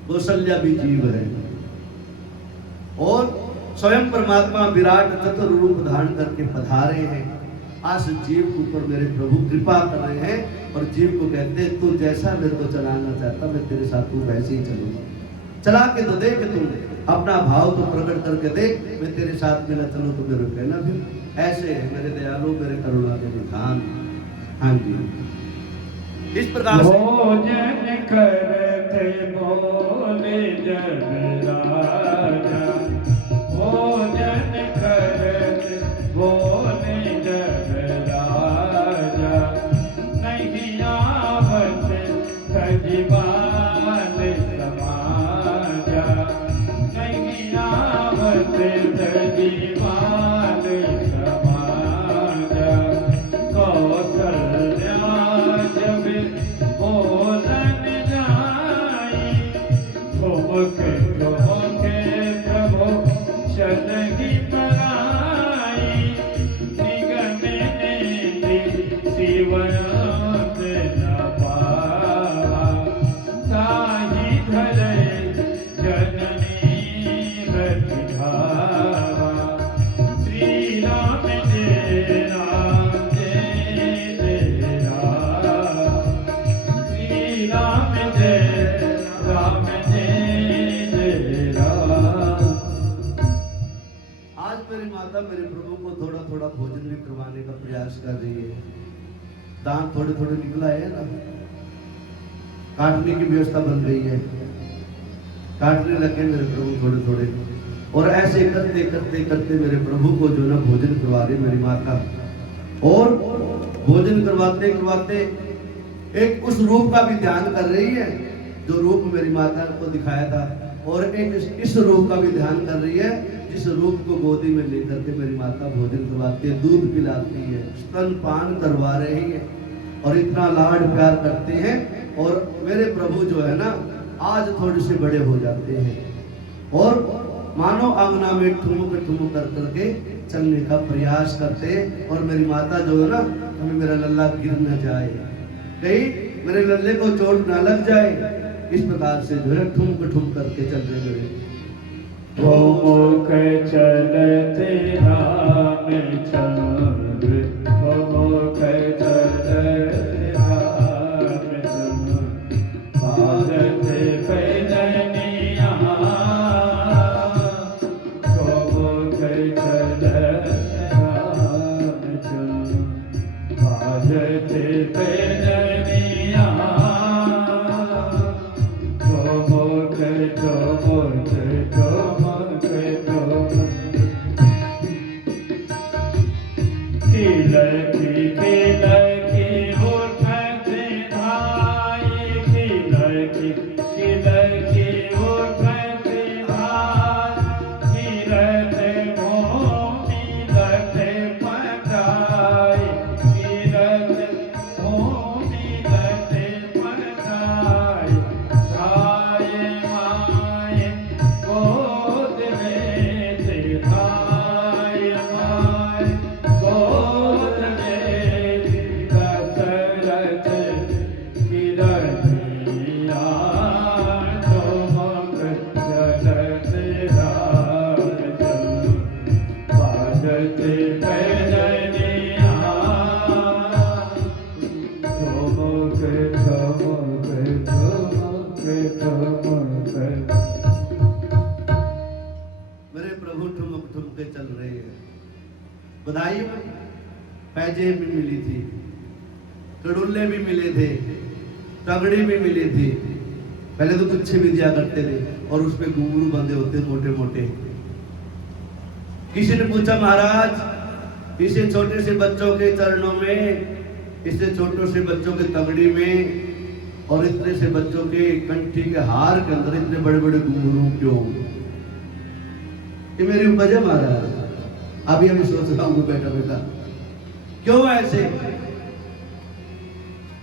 कौशल्या भी जीव है और स्वयं परमात्मा विराट चतुर रूप धारण करके पधारे हैं। आज जीव के ऊपर मेरे प्रभु कृपा कर रहे हैं और जीव को कहते हैं तू जैसा मेरे को चलाना चाहता मैं तेरे साथ तू वैसे ही चलूंगा। चला के तो देख, तू अपना भाव तो प्रकट करके देख, मैं तेरे साथ में न चलूं तो मेरे कहना फिर। ऐसे है मेरे दयालु, मेरे करुणा के निधान। हाँ जी, इस प्रकार से भोजन करते बोले जब राजा, भोजन करते बोले जब राजा, नहीं आवत तजबान समाजा, नहीं आवत तजबान समाजा। कौशल्या जब बोलन जाई, ठुमक ठुमके प्रभु चलगी पराई, निगम नेति शिवनाथ न पावा, ताहि धरे जननी प्रयास कर रही है। दांत थोड़े थोड़े निकला है ना, काटने की व्यवस्था बन गई है, काटने लगे मेरे प्रभु थोड़े थोड़े। और ऐसे करते करते करते मेरे प्रभु को जो ना भोजन करवा रही मेरी माता, और भोजन करवाते करवाते एक उस रूप का भी ध्यान कर रही है जो रूप मेरी माता को दिखाया था, और एक इस रूप का भी ध्यान कर रही है जिस रूप को गोदी में लेकर के मेरी माता भोजन करवाती है, दूध पिलाती है, स्तनपान करवा रही है, और इतना लाड प्यार करते हैं। और मेरे प्रभु जो है ना आज थोड़े से बड़े हो जाते हैं, और मानो आंगना में ठुमुक ठुमुक कर करके चलने का प्रयास करते हैं। और मेरी माता जो है ना, हमें मेरा लल्ला गिर न जाए, कहीं मेरे लल्ले को चोट ना लग जाए, इस प्रकार से जो है ठुमक ठुम करके चल रहे मेरे। ठुमुक चलते राम चंद्र, ठुमुक चलते राम चंद्र, भारत पैदनिया, ठुमुक चलते राम चंद्र, भारत पैदनिया, ठुमुक ठुमुक ठुमुक ठुमुक, तिलकी तिलकी उठत धाई, तिलकी तिलकी उठत धाई, कीरत भूमि लठ पटाई, कीरत भूमि लठ पटाई, गाय माय गोद में गाय माय गोद में, दशरथ गिरधिया, ठुमुक चलते राम चंद्र, भारत पैदनिया, ठुमुक ठुमुक ठुमुक ठुमुक। मेरे प्रभु ठुमक ठुम के चल रहे हैं। बधाई पैजे भी मिली थी, कड़ुल्ले भी मिले थे, तगड़ी भी मिली थी। पहले तो गुच्छे भी दिया करते थे, और उसपे घुंघरू बंधे होते मोटे मोटे। किसी ने पूछा महाराज इसे छोटे से बच्चों के चरणों में, इसे छोटे से बच्चों के तगड़ी में, और इतने से बच्चों के कंठी के हार के अंदर इतने बड़े बड़े घुंघरू क्यों? ये मेरी उपज है महाराज, अभी अभी सोच रहा हूँ बेटा बेटा क्यों ऐसे?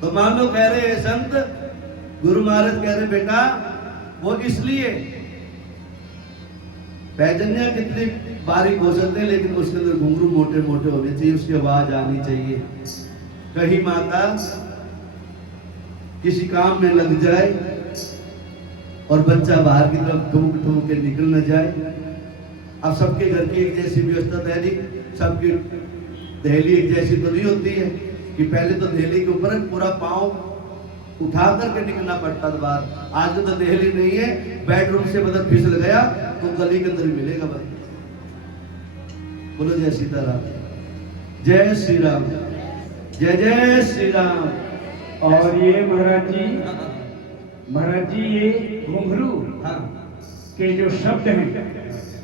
तो मान लो कह रहे हैं संत गुरु महाराज कह रहे बेटा वो इसलिए, पैजनिया कितनी बारीक हो सकते हैं लेकिन उसके अंदर घुंघरू मोटे मोटे होने चाहिए, उसकी आवाज आनी चाहिए। कहीं माता किसी काम में लग जाए और बच्चा बाहर की तरफ ठुमक ठुमक के निकल न जाए। अब सबके घर की एक जैसी व्यवस्था तो है नहीं, सबकी दहली एक जैसी तो नहीं होती है कि पहले तो दहली के ऊपर पूरा पांव उठा करके निकलना पड़ता था बाहर। आज तो दहली नहीं है, बेडरूम से मतलब फिसल गया तो गली के अंदर ही मिलेगा भाई। बोलो जय सीताराम, जय श्री राम, जय जय श्री राम। और ये महाराज जी ये घुंघरू हाँ के जो शब्द हैं,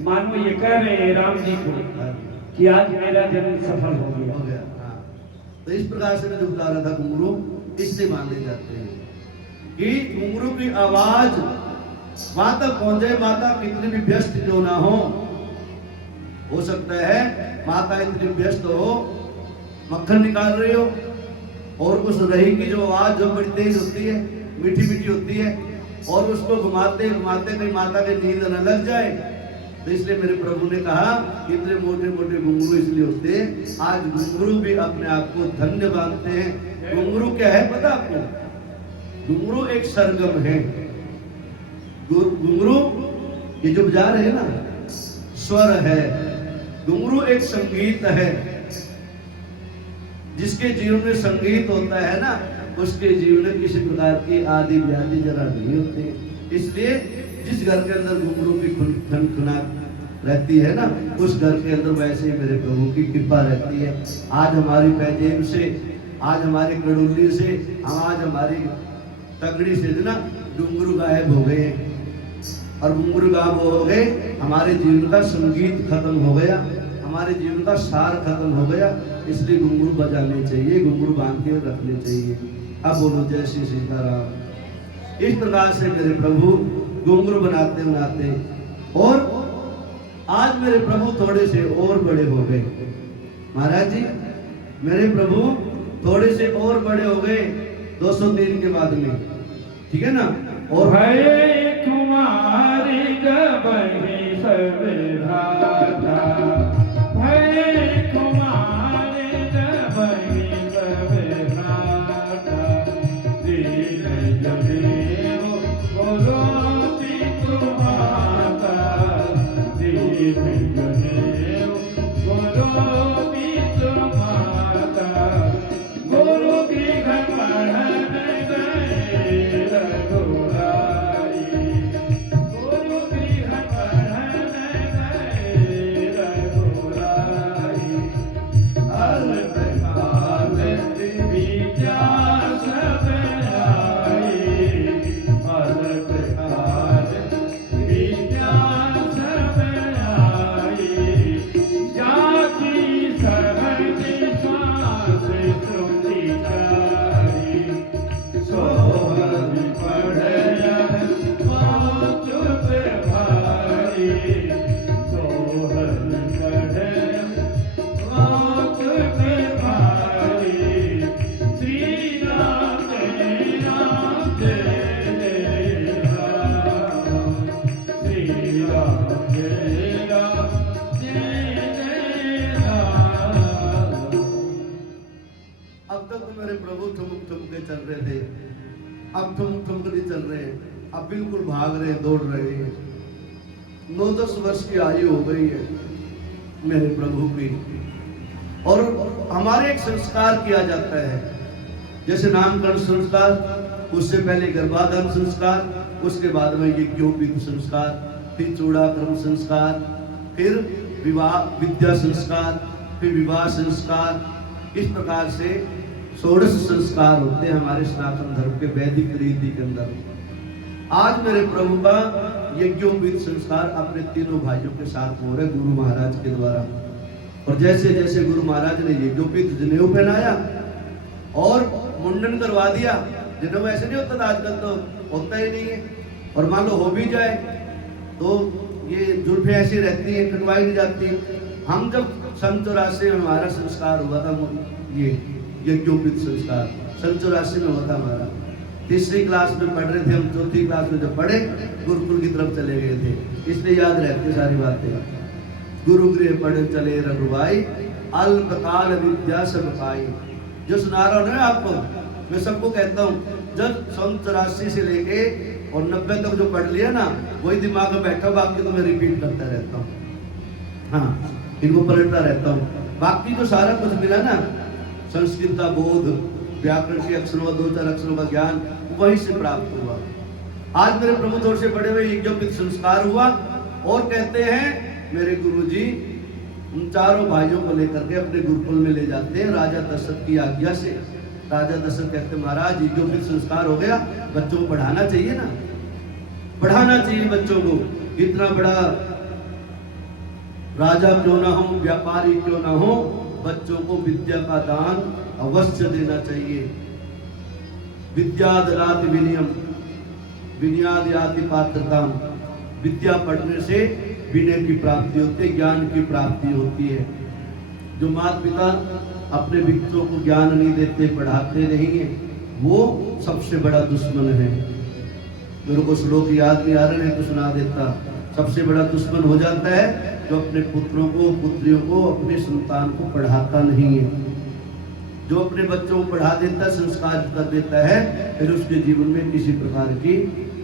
मानो ये कह रहे हैं राम जी को कि आज मेरा जन्म सफल हो गया। हो गया हाँ। तो इस प्रकार से मैं जो बता रहा था घुंघरू इससे माने जाते हैं कि घुंघरू की आवाज वहां तक पहुंचे, माता कितनी भी व्यस्त क्यों ना हो सकता है माता इतनी व्यस्त हो, मक्खन निकाल रही हो, और उस रही की जो आवाज जो बड़ी तेज होती है, मीठी मीठी होती है, और उसको घुमाते घुमाते कहीं माता के नींद न लग जाए। तो इसलिए मेरे प्रभु ने कहा इतने मोटे मोटे घुंघरू इसलिए होते हैं। आज घुंघरू भी अपने आप को धन्य मानते हैं। घुंघरू क्या है पता आपको? घुंघरू एक सरगम है। घुंघरू ये जो बजा रहे हैं ना, स्वर है। घुंघरू एक संगीत है। जिसके जीवन में संगीत होता है ना, उसके जीवन में किसी प्रकार की आदि व्याधि जरा नहीं होती। इसलिए जिस घर के अंदर घुंघरू की रहती है ना, उस घर के अंदर वैसे ही मेरे प्रभु की कृपा रहती है। आज हमारी पैजेब से, आज हमारी कड़ुल्ली से, आज हमारी तगड़ी से ना डुंगरू गायब हो गए, और घुंघरू गायब हो गए, हमारे जीवन का संगीत खत्म हो गया, हमारे जीवन का सार खत्म हो गया। इसलिए घुंघरू बजाने चाहिए, घुंघरू बांध के रखने चाहिए। अब बोलो जय श्री सीताराम। इस प्रकार से मेरे प्रभु घुंघरू बनाते बनाते, और आज मेरे प्रभु थोड़े से और बड़े हो गए। महाराज जी, मेरे प्रभु थोड़े से और बड़े हो गए 203 के बाद में, ठीक है ना। और भय कुमारी गबहि सब राधा, भय कुमारी गबहि सब राधा, दीन जनेऊ गोरोति तुम्हारा, दीन जनेऊ गोरोति तुम्हारा, गुरु गृह पढ़न गए रघुराई, गुरु गृह पढ़न गए रघुराई, अल्पकाल विद्या सब आई, अल्पकाल विद्या सब आई, जाकी सहज श्वास श्रुति चारी, सोहर पढ़यन चुप भारी, सोहर पढ़यन चुप भारी, श्री राम जय राम जय राम, श्री राम जय राम जय राम। अब तक तो मेरे प्रभु ठुमक ठुमक के चल रहे थे, अब ठुमक ठुमक नहीं चल रहे, अब बिल्कुल भाग रहे, दौड़ रहे हैं। 9-10 वर्ष की आयु हो गई है मेरे प्रभु की, और हमारे एक संस्कार किया जाता है, जैसे नामकरण संस्कार, उससे पहले गर्भाधान संस्कार, उसके बाद में यज्ञोपवीत संस्कार, फिर चूड़ाक्रम संस्कार, फिर विवाह विद्या संस्कार, फिर विवाह संस्कार। इस प्रकार से 16 संस्कार होते हैं हमारे सनातन धर्म के वैदिक रीति के अंदर। आज मेरे प्रभु का यज्ञोपवीत संस्कार अपने तीनों भाइयों के साथ हो रहे गुरु महाराज के द्वारा। और जैसे जैसे गुरु महाराज ने यज्ञोपवीत जनेऊ पहनाया और मुंडन करवा दिया, जनेऊ ऐसे नहीं होता था, आजकल तो होता ही नहीं है, और मान लो हो भी जाए तो ये जुल्फे ऐसी रहती है, कटवाई नहीं जाती। हम जब सन 84 में हमारा संस्कार हुआ था, ये यज्ञोपवीत संस्कार सन 84 में हुआ था हमारा। 3री क्लास में पढ़ रहे थे हम, 4थी क्लास में जब पढ़े गुरुकुल की तरफ चले गए थे, इसलिए याद रहती सारी बातें। गुरु गृह पढ़ चले रघुभाई, अल्पकाल विद्या सब पाई। जो सुना रहा हूँ ना आपको, मैं सबको कहता हूँ, जब सन 84 से लेके और 90 तक जो पढ़ लिया ना, वही दिमाग में बैठा, बाकी तो मैं रिपीट करता रहता हूँ, हाँ, इनको पलटता रहता हूँ। बाकी तो सारा कुछ मिला ना, संस्कृत का बोध, व्याकरण के अक्षरों, 2-4 अक्षरों का ज्ञान वहीं से प्राप्त हुआ। आज मेरे प्रभु थोड़े से बड़े हुए यज्ञोपवीत संस्कार हुआ, और कहते हैं मेरे गुरुजी उन चारों भाइयों को लेकर के अपने गुरुकुल में ले जाते हैं राजा दशरथ की आज्ञा से। राजा दशरथ कहते महाराज यज्ञोपवीत संस्कार हो गया, बच्चों को पढ़ाना चाहिए ना, पढ़ाना चाहिए बच्चों को। इतना बड़ा राजा क्यों ना हो, व्यापारी क्यों ना हो, बच्चों को विद्या का दान अवश्य देना चाहिए। विद्या ददाति विनयम, विनयाद याति पात्रताम। विद्या पढ़ने से विनय की प्राप्ति होती है, ज्ञान की प्राप्ति होती है। जो माता पिता अपने बच्चों को ज्ञान नहीं देते, पढ़ाते नहीं है, वो सबसे बड़ा दुश्मन है। मेरे को श्लोक याद नहीं आ रहे, नहीं तो सुना देता। सबसे बड़ा दुश्मन हो जाता है जो अपने पुत्रों को, पुत्रियों को, अपने संतान को पढ़ाता नहीं है। जो अपने बच्चों को पढ़ा देता, संस्कार कर देता है, फिर उसके जीवन में किसी प्रकार की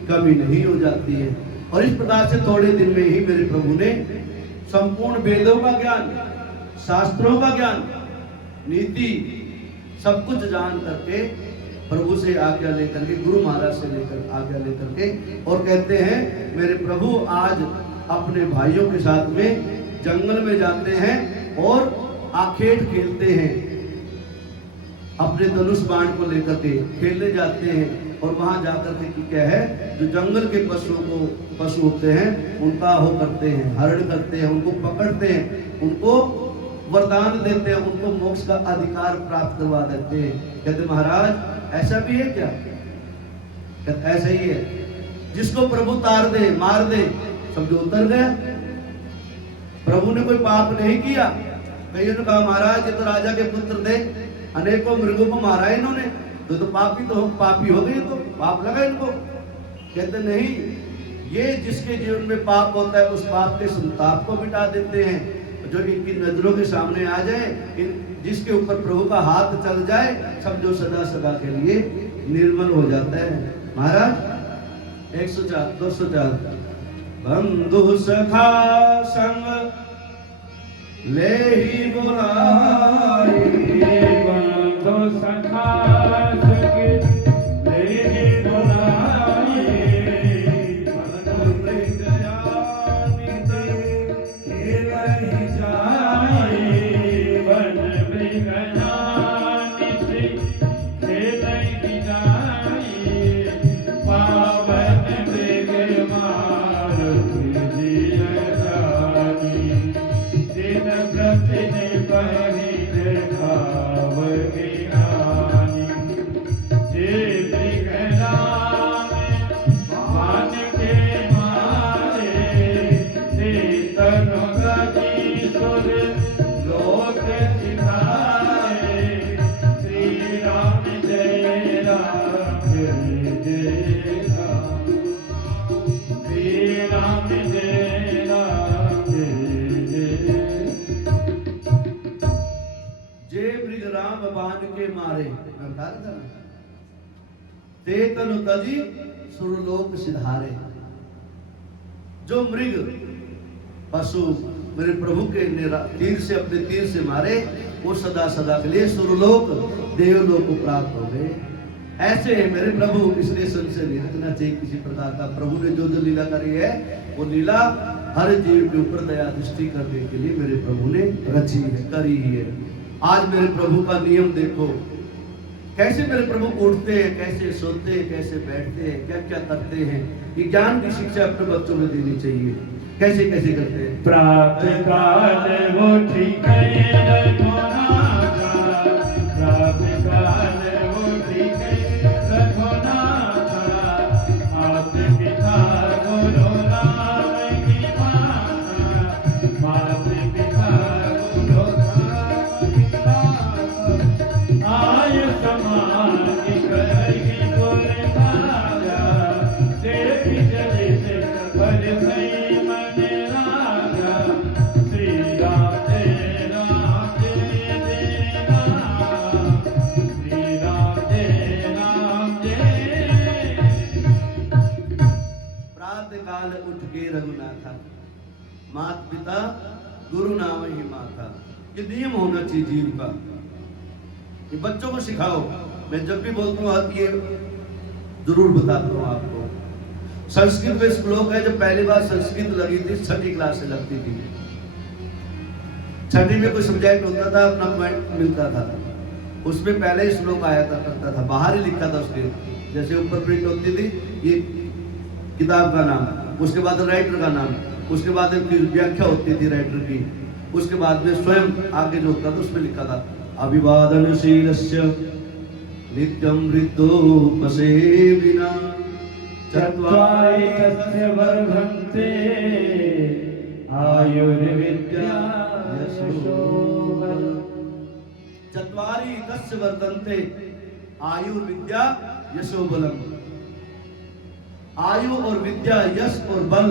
कमी नहीं हो जाती है। और इस प्रकार से थोड़े दिन में ही मेरे प्रभु ने संपूर्ण वेदों का ज्ञान, शास्त्रों का ज्ञान, नीति, सब कुछ जान करके प्रभु से आज्ञा लेकर के, गुरु महाराज से लेकर आज्ञा लेकर के, और कहते हैं मेरे प्रभु आज अपने भाइयों के साथ में जंगल में जाते हैं और आखेट खेलते हैं, अपने धनुष बाण को लेकर के खेलने जाते हैं। और वहां जाकर के क्या है, जो जंगल के पशु होते हैं उनका हो करते हैं, हरण करते हैं, उनको पकड़ते हैं, उनको वरदान देते हैं, उनको मोक्ष का अधिकार प्राप्त करवा देते हैं। कहते महाराज ऐसा भी है क्या? कहते ऐसा ही है, जिसको प्रभु तार दे, मार दे, समझो उतर गया। प्रभु ने कोई पाप नहीं किया। कईयों ने कहा महाराज ये तो राजा के पुत्र थे, अनेकों मृगों को मारा इन्होंने, तो पापी हो गए, तो पाप लगा इनको। कहते नहीं, ये जिसके जीवन में पाप होता है उस पाप के संताप को मिटा देते हैं। जो इनकी नजरों के सामने आ जाए, जिसके ऊपर प्रभु का हाथ चल जाए, सब जो सदा सदा के लिए निर्मल हो जाता है। महाराज 104 204 बंधु सखा संग ले ही बुलाए, बंधु सखा संग ले ही बुलाए, बंधु मृग यामित खेलहि जाए, वन मृग यामित खेलहि जाए, पावन मृग मारुति जिय रानी, दिन प्रतिदिन बहि देखावहि रानी, जे मृग राम मान के मारे, ते तनु गति सुर लोक सिधारे, श्री राम जय राम जय राम, श्री राम जय राम जय। जे मृग राम बाण के मारे, ते तनु तजी सुरलोक सिधारे। जो मृग पशु मेरे प्रभु के तीर से, अपने तीर से मारे, वो सदा सदा के लिए सुरलोक देवलोक को प्राप्त हो गए। ऐसे है मेरे प्रभु, इसलिए संशय नहीं रखना चाहिए किसी प्रकार का। प्रभु ने जो जो लीला करी है, वो लीला हर जीव के ऊपर दया दृष्टि करने के लिए मेरे प्रभु ने रची है, करी है। आज मेरे प्रभु का नियम देखो, कैसे मेरे प्रभु उठते हैं, कैसे सोते हैं, कैसे बैठते हैं, क्या क्या करते हैं। ये ज्ञान की शिक्षा अपने बच्चों में देनी चाहिए, कैसे कैसे करते हैं। प्रातः काल उठी गए रघुनाथा, प्रातः काल उठी गए रघुनाथा, मात पिता गुरु नाम की माता, मात पिता गुरु नाम की माता, आय समाधि करहि गुर भागा, देवी जले से पर सई मन रागा, श्री राम जय राम जय राम, श्री राम जय राम जय। प्रातः काल उठ के रघुनाथा, मात पिता गुरु नाम ही माता। ये नियम होना चाहिए जीव का, ये बच्चों को सिखाओ। मैं जब भी बोलता हूँ ये जरूर बताता हूँ आपको। संस्कृत में श्लोक है, जब पहली बार संस्कृत लगी थी, 6ठी क्लास से लगती थी। 6ठी में कोई सब्जेक्ट होता था, अपना पॉइंट मिलता था, उसमें पहले ही श्लोक आया करता था, बाहर ही लिखा था उसके, जैसे ऊपर प्रिंट होती थी ये किताब का नाम, उसके बाद राइटर का नाम, उसके बाद व्याख्या होती थी राइटर की, उसके बाद में स्वयं आगे जो होता था उसमें लिखा था अभिवादनशीलस्य नित्यं ऋतोपसेविना चत्वारि तस्य वर्धन्ते आयुर्विद्या यशोबल। चत्वारि तस्य वर्धन्ते आयुर्विद्या यशोबलम। आयु और विद्या, यश और बल,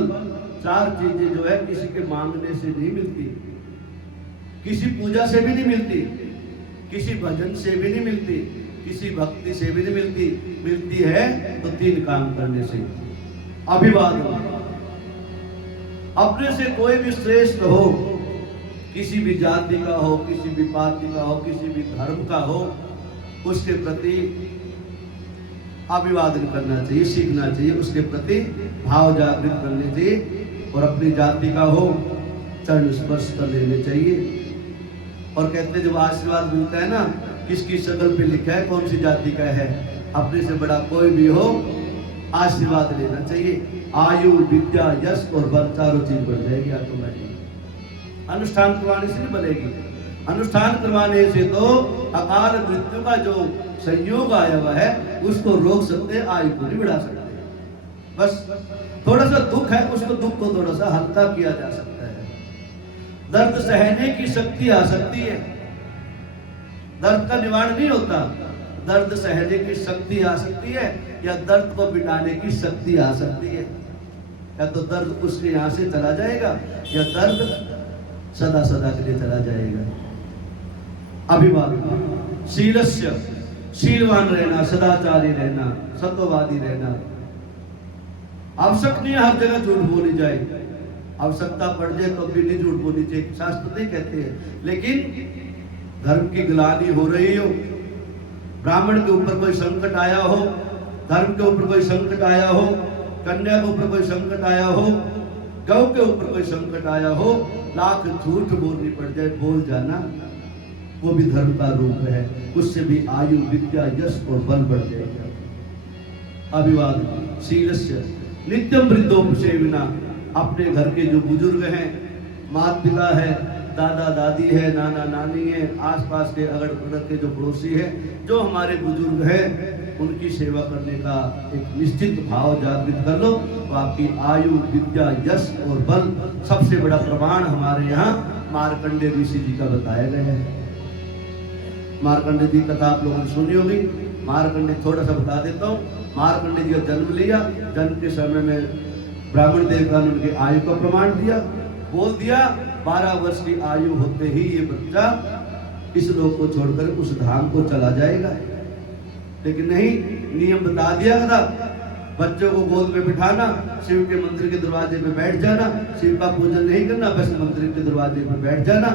4 चीजें जो है किसी के मांगने से नहीं मिलती, किसी पूजा से भी नहीं मिलती, किसी भजन से भी नहीं मिलती, किसी भक्ति से भी नहीं मिलती। मिलती है तो 3 काम करने से। अभिवादन, अपने से कोई भी श्रेष्ठ हो, किसी भी जाति का हो, किसी भी पाति का हो, किसी भी धर्म का हो, उसके प्रति अभिवादन करना चाहिए, सीखना चाहिए, उसके प्रति भाव जागृत करने चाहिए। और अपनी जाति का हो चरण स्पर्श कर लेने चाहिए। और कहते जब आशीर्वाद मिलता है ना, किसकी शक्ल पे लिखा है कौन सी जाति का है, अपने से बड़ा कोई भी हो आशीर्वाद लेना चाहिए। आयु, विद्या, यश और बल चारों चीज बढ़ जाएगी ऑटोमेटिक। अनुष्ठान करवाने से नहीं बढ़ेगी, अनुष्ठान करवाने से तो अकाल मृत्यु का जो संयोग आया हुआ है उसको रोक सकते, आयु को नहीं बढ़ा सकते। बस थोड़ा सा दुख है, उसको दुख को थोड़ा सा हल्का किया जा सकता है। दर्द सहने की शक्ति आ सकती है, दर्द का निवारण नहीं होता, दर्द सहने की शक्ति आ सकती है या दर्द को मिटाने की शक्ति आ सकती है। या तो दर्द उसके यहां से चला जाएगा या दर्द सदा सदा के लिए चला जाएगा। अभिवादन शीलस्य, शीलवान रहना, सदाचारी रहना, सत्यवादी रहना। आवश्यक नहीं हर जगह झूठ बोली जाए, आवश्यकता पड़ जाए तो भी नहीं झूठ बोलनी चाहिए, शास्त्र नहीं कहते हैं। लेकिन धर्म की ग्लानि हो रही हो, ब्राह्मण के ऊपर कोई संकट आया हो, धर्म के ऊपर कोई संकट आया हो, कन्या के ऊपर कोई संकट आया हो, गौ के ऊपर कोई संकट आया हो, लाख झूठ बोलनी पड़ जाए, बोल जाना, वो भी धर्म का रूप है। उससे भी आयु, विद्या, यश और बल बढ़ जाएगा। अभिवादन शीलस्य नित्यम वृद्धोपसेविना। अपने घर के जो बुजुर्ग हैं, माता पिता है, दादा दादी है, नाना नानी है, आसपास के अगल बगल के जो पड़ोसी है, जो हमारे बुजुर्ग हैं, उनकी सेवा करने का एक निश्चित भाव जागृत कर लो तो आपकी आयु, विद्या, यश और बल। सबसे बड़ा प्रमाण हमारे यहाँ मार्कंडेय ऋषि जी का बताया गया है। मार्कंडेय जी कथा आप लोगों ने सुनी होगी। मार्कंडेय थोड़ा सा बता देता हूँ। मार्कंडेय जी का जन्म लिया, जन्म के समय में ब्राह्मण देवता ने उनकी आयु का प्रमाण दिया, बोल दिया 12 वर्ष की आयु होते ही ये बच्चा इस लोक को छोड़कर उस धाम को चला जाएगा। लेकिन नहीं, नियम बता दिया था, बच्चों को गोद में बिठाना, शिव के मंदिर के दरवाजे पे बैठ जाना, शिव का पूजन नहीं करना, बस मंदिर के दरवाजे पे बैठ जाना।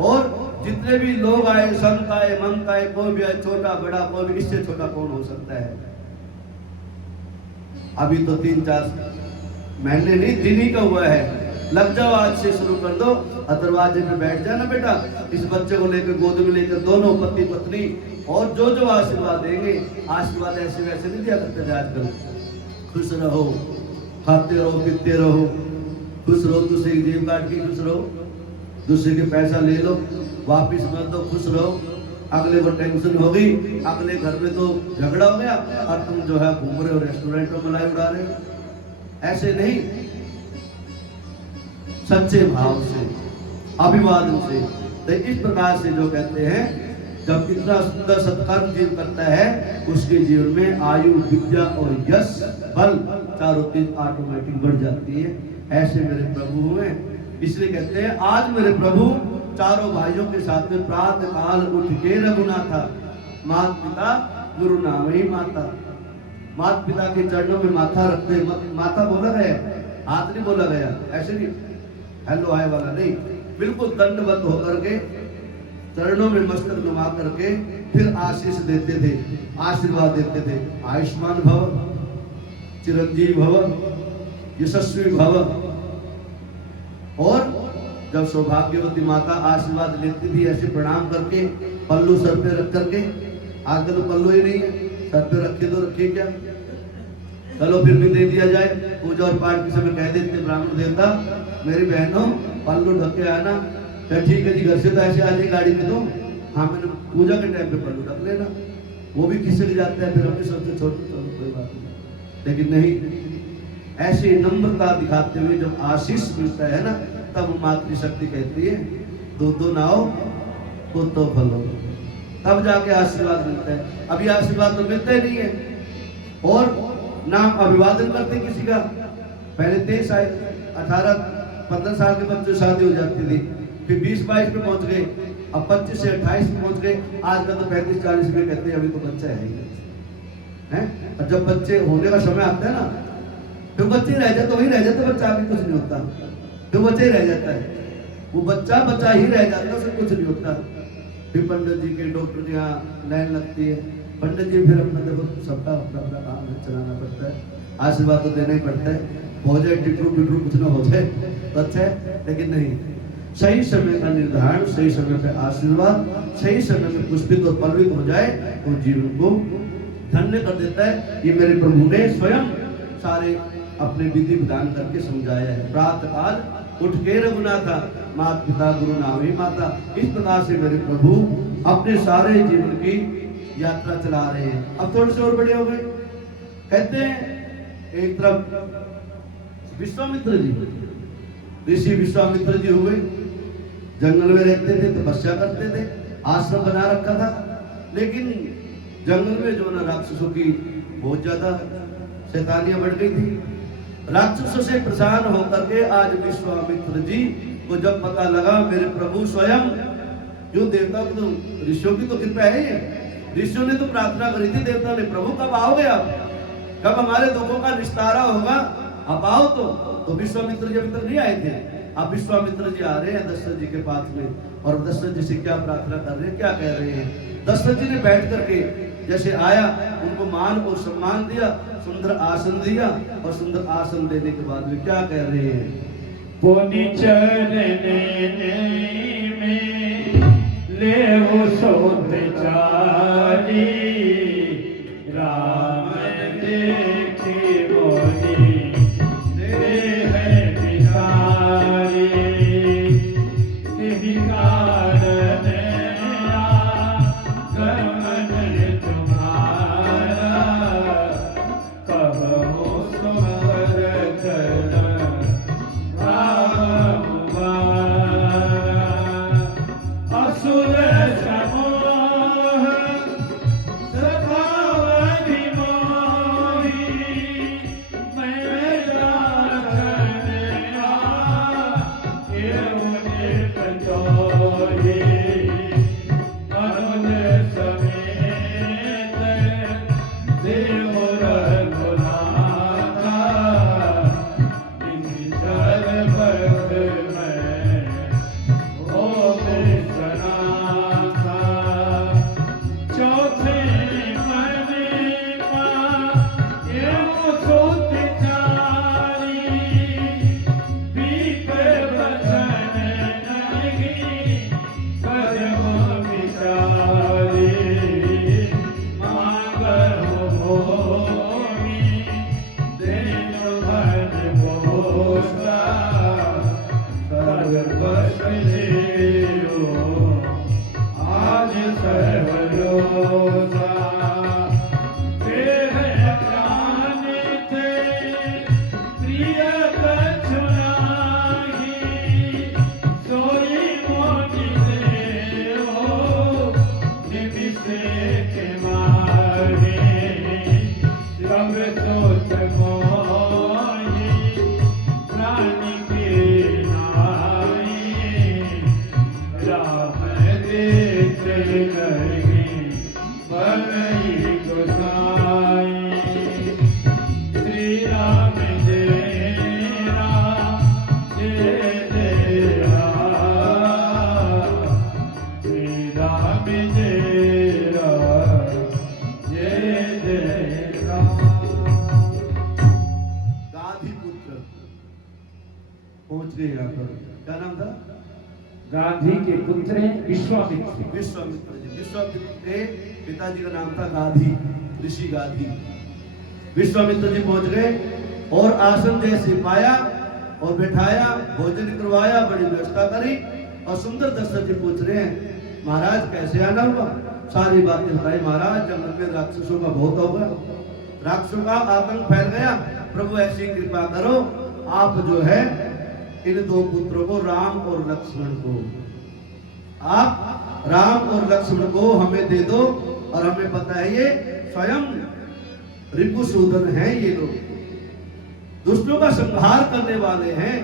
और जितने भी लोग आए, संत आए, मंत आए, कोई भी आए, छोटा बड़ा, कोई भी, इससे छोटा कौन हो सकता है। अभी तो 3-4 महीने नहीं, दिन ही का हुआ है। लग जाओ, आज से शुरू कर दो, दरवाजे पे बैठ जाना बेटा, इस बच्चे को लेकर गोद में लेकर दोनों पति पत्नी, और जो जो आशीर्वाद देंगे, आशीर्वाद ऐसे वैसे नहीं दिया करते थे आजकल। खुश रहो, खाते रहो, पीते रहो, खुश रहो, दूसरे की जेब काट के खुश रहो, दूसरे के पैसा ले लो, वापिस मत दो, खुश रहो। अगले को टेंशन हो गई, अगले घर में तो झगड़ा हो गया और तुम जो है घूम रहे हो, रेस्टोरेंटों में लाई उड़ा रहे हो। ऐसे नहीं, सच्चे भाव से, अभिवादन से। तो इस प्रकार से जो कहते हैं, जब इतना सुंदर सत्कर्म जीव करता है, उसके जीवन में आयु, विद्या और यश, बल चारों चीज ऑटोमेटिक बढ़ जाती है। ऐसे मेरे प्रभु हुए, इसलिए कहते हैं आज मेरे प्रभु चारों भाइयों के साथ में प्रातः काल उठ के रघुनाथा, माता पिता गुरु नाम ही माता। माता पिता के चरणों में माथा रखते, माता बोला गया, हाथ नहीं बोला गया, ऐसे नहीं हेलो आए वाला नहीं, बिल्कुल दंडवत होकर के चरणों में मस्तक नुमा करके फिर आशीष देते थे, आशीर्वाद देते थे। आयुष्मान भव, चिरंजीव भव, यशस्वी भव। और जब सौभाग्यवती माता आशीर्वाद लेती थी ऐसे प्रणाम करके, पल्लू सर पे रख करके, आजकल तो पल्लू ही नहीं है, सर पे रखे तो रखिए क्या, चलो फिर भी दे दिया जाए। पूजा और पाठ के समय कह देते ब्राह्मण देवता, मेरी बहनों पल्लू ढक के आना। क्या ठीक है जी, घर से तो ऐसे आ जाए गाड़ी में, तो हाँ मैंने पूजा के टाइम पे पल्लू ढक लेना। वो भी किससे जाता है, फिर अपने सोचते छोटे, चलो कोई बात नहीं। लेकिन नहीं, ऐसी नम्रता दिखाते हुए जब आशीष मिलता है ना, तब मातृशक्ति कहती है दो नाव को तो फलो, तब जाके आशीर्वाद मिलता है। अभी आशीर्वाद तो मिलता ही नहीं है। और ना अभिवादन करते किसी का। पहले 23 आए, 18-15 साल के बच्चे शादी हो जाती थी, फिर 20-22 पे पहुंच गए, अब 25 से 28 पे पहुंच गए, आजकल तो 35-40 में कहते हैं अभी तो बच्चा है ही है। और जब बच्चे होने का समय आता है ना, फिर बच्चे रह जाते, वही रह जाते, बच्चा भी कुछ नहीं होता, फिर बच्चे ही रह जाता है, वो बच्चा बच्चा ही रह जाता है, उससे कुछ नहीं होता। फिर पंडित जी के डॉक्टर के यहाँ लाइन लगती है, पंडित जी फिर अपना देखो सबका अपना अपना काम चलाना पड़ता है। आशीर्वाद तो देना ही पड़ता है, हो जाए टिटरू पिटरू कुछ ना हो जाए तो अच्छा है, लेकिन नहीं, सही समय का निर्धारण, सही समय पे आशीर्वाद, सही समय में पुष्पित और पल्वित हो जाए तो जीवन को धन्य कर देता है। ये मेरे प्रभु ने स्वयं सारे अपने विधि विधान करके समझाया है। प्रातः काल उठ के रघुनाथा, माता पिता गुरु नामी माता, इस प्रकार से मेरे प्रभु अपने सारे जीवन की यात्रा चला रहे हैं। अब थोड़े से और बड़े हो गए। कहते हैं एक तरफ विश्वामित्र जी, ऋषि विश्वामित्र जी हुए, जंगल में रहते थे, तपस्या करते थे, आश्रम बना रखा था, लेकिन जंगल में जो ना राक्षसों की बहुत ज्यादा शैतानियां बढ़ गई थी। राक्षसों से परेशान होकर के आज विश्वामित्र जी को जब पता लगा मेरे प्रभु स्वयं, जो देवता को तो ऋषियों की तो कृपा है, ऋषियों ने तो प्रार्थना करी थी देवता ने, प्रभु कब आओगे आप, कब हमारे दुखों का निस्तारा होगा, आप आओ। तो विश्वामित्र जी अभी तक नहीं आए थे। अब विश्वामित्र जी आ रहे हैं दशरथ जी के पास में, और दशरथ जी से क्या प्रार्थना कर रहे हैं, क्या कह रहे हैं। दशरथ जी ने बैठ करके जैसे आया उनको मान और सम्मान दिया, सुंदर आसन दिया, और सुंदर आसन देने के बाद वे क्या कह रहे हैं, पुनि चरने में ले वो सोत चारी, राम देखे मोनी देह बिहारी, तेहि कारण गमन तुम्हारा, कहो सुमर कर असुर समूह सखावति मोहि, मैं राखने एवं पतोहि, अनुज समेत देव रघुनाथा, निश्चर भक्त मैं हो विश्वनाथा, चौथे महीने का एवं सोत चारी, बीत बचन नहीं कदम विचारी, मांगो भूमि देन भन भोसा, सर्वस्व देयो आज सर्वलोसा, तेह प्राण थे प्रिय कछु नाहि, सोई मोहि देहो निमिष के माहि, सब सोच मोहि प्राण के नाहि, राम देखते नहीं बलि गोसाई, श्री राम जय राम जय जय राम, श्री राम जय राम जय जय राम। गाधी पुत्र पहुंच गए यहाँ पर। क्या नाम था? गांधी के पुत्र हैं विश्वामित्र। विश्वामित्र जी। विश्वामित्र के पिताजी का नाम था गाधी, ऋषि गाधी। विश्वामित्र जी पहुंच गए और आसन जैसे पाया और बैठाया, भोजन करवाया, बड़ी व्यवस्था करी, और सुंदर दशरथ जी पूछ रहे हैं महाराज कैसे आना हुआ। सारी बातें बताई। महाराज जंगल में राक्षसों का बहुत होगा, राक्षसों का आतंक फैल गया, प्रभु ऐसी कृपा करो, आप जो है इन दो पुत्रों को, राम और लक्ष्मण को, आप राम और लक्ष्मण को हमें दे दो, और हमें पता है ये स्वयं रिपुसूदन हैं, ये लोग दुष्टों का संहार करने वाले हैं।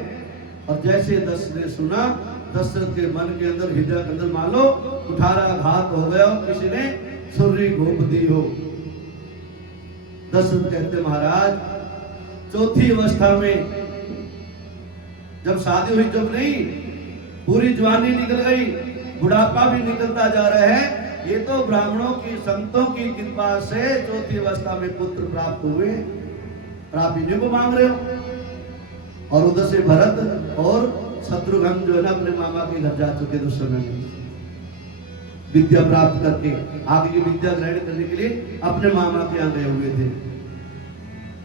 और जैसे दशरथ ने सुना, दशरथ के मन के अंदर, हृदय के अंदर मान लो कुठाराघात हो गया, किसी ने छुरी घोंप दी हो। दशरथ कहते महाराज चौथी अवस्था में जब शादी हुई, जब नहीं, पूरी जवानी निकल गई, बुढ़ापा भी निकलता जा रहा है, ये तो ब्राह्मणों की, संतों की कृपा से चौथी अवस्था में पुत्र प्राप्त हुए। और आप इन्हीं को मांग रहे हो। और उधर से भरत और शत्रुघ्न जो है ना अपने मामा के घर जा चुके थे उस समय में, विद्या प्राप्त करके आगे की विद्या ग्रहण करने के लिए अपने मामा के यहाँ गए हुए थे।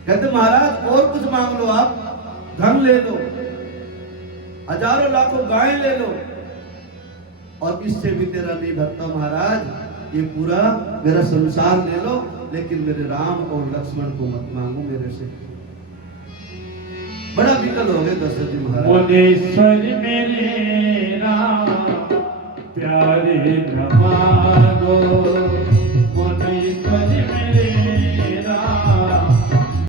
कहते महाराज और कुछ मांग लो, आप धन ले लो, हजारों लाखों गाय ले लो, और इससे भी तेरा नहीं भरता महाराज, ये पूरा मेरा संसार ले लो, लेकिन मेरे राम और लक्ष्मण को मत मांगो मेरे से। बड़ा विकल हो गए दशरथ जी महाराज। मुनीश्वर मेरे राम प्यारे न मांगो,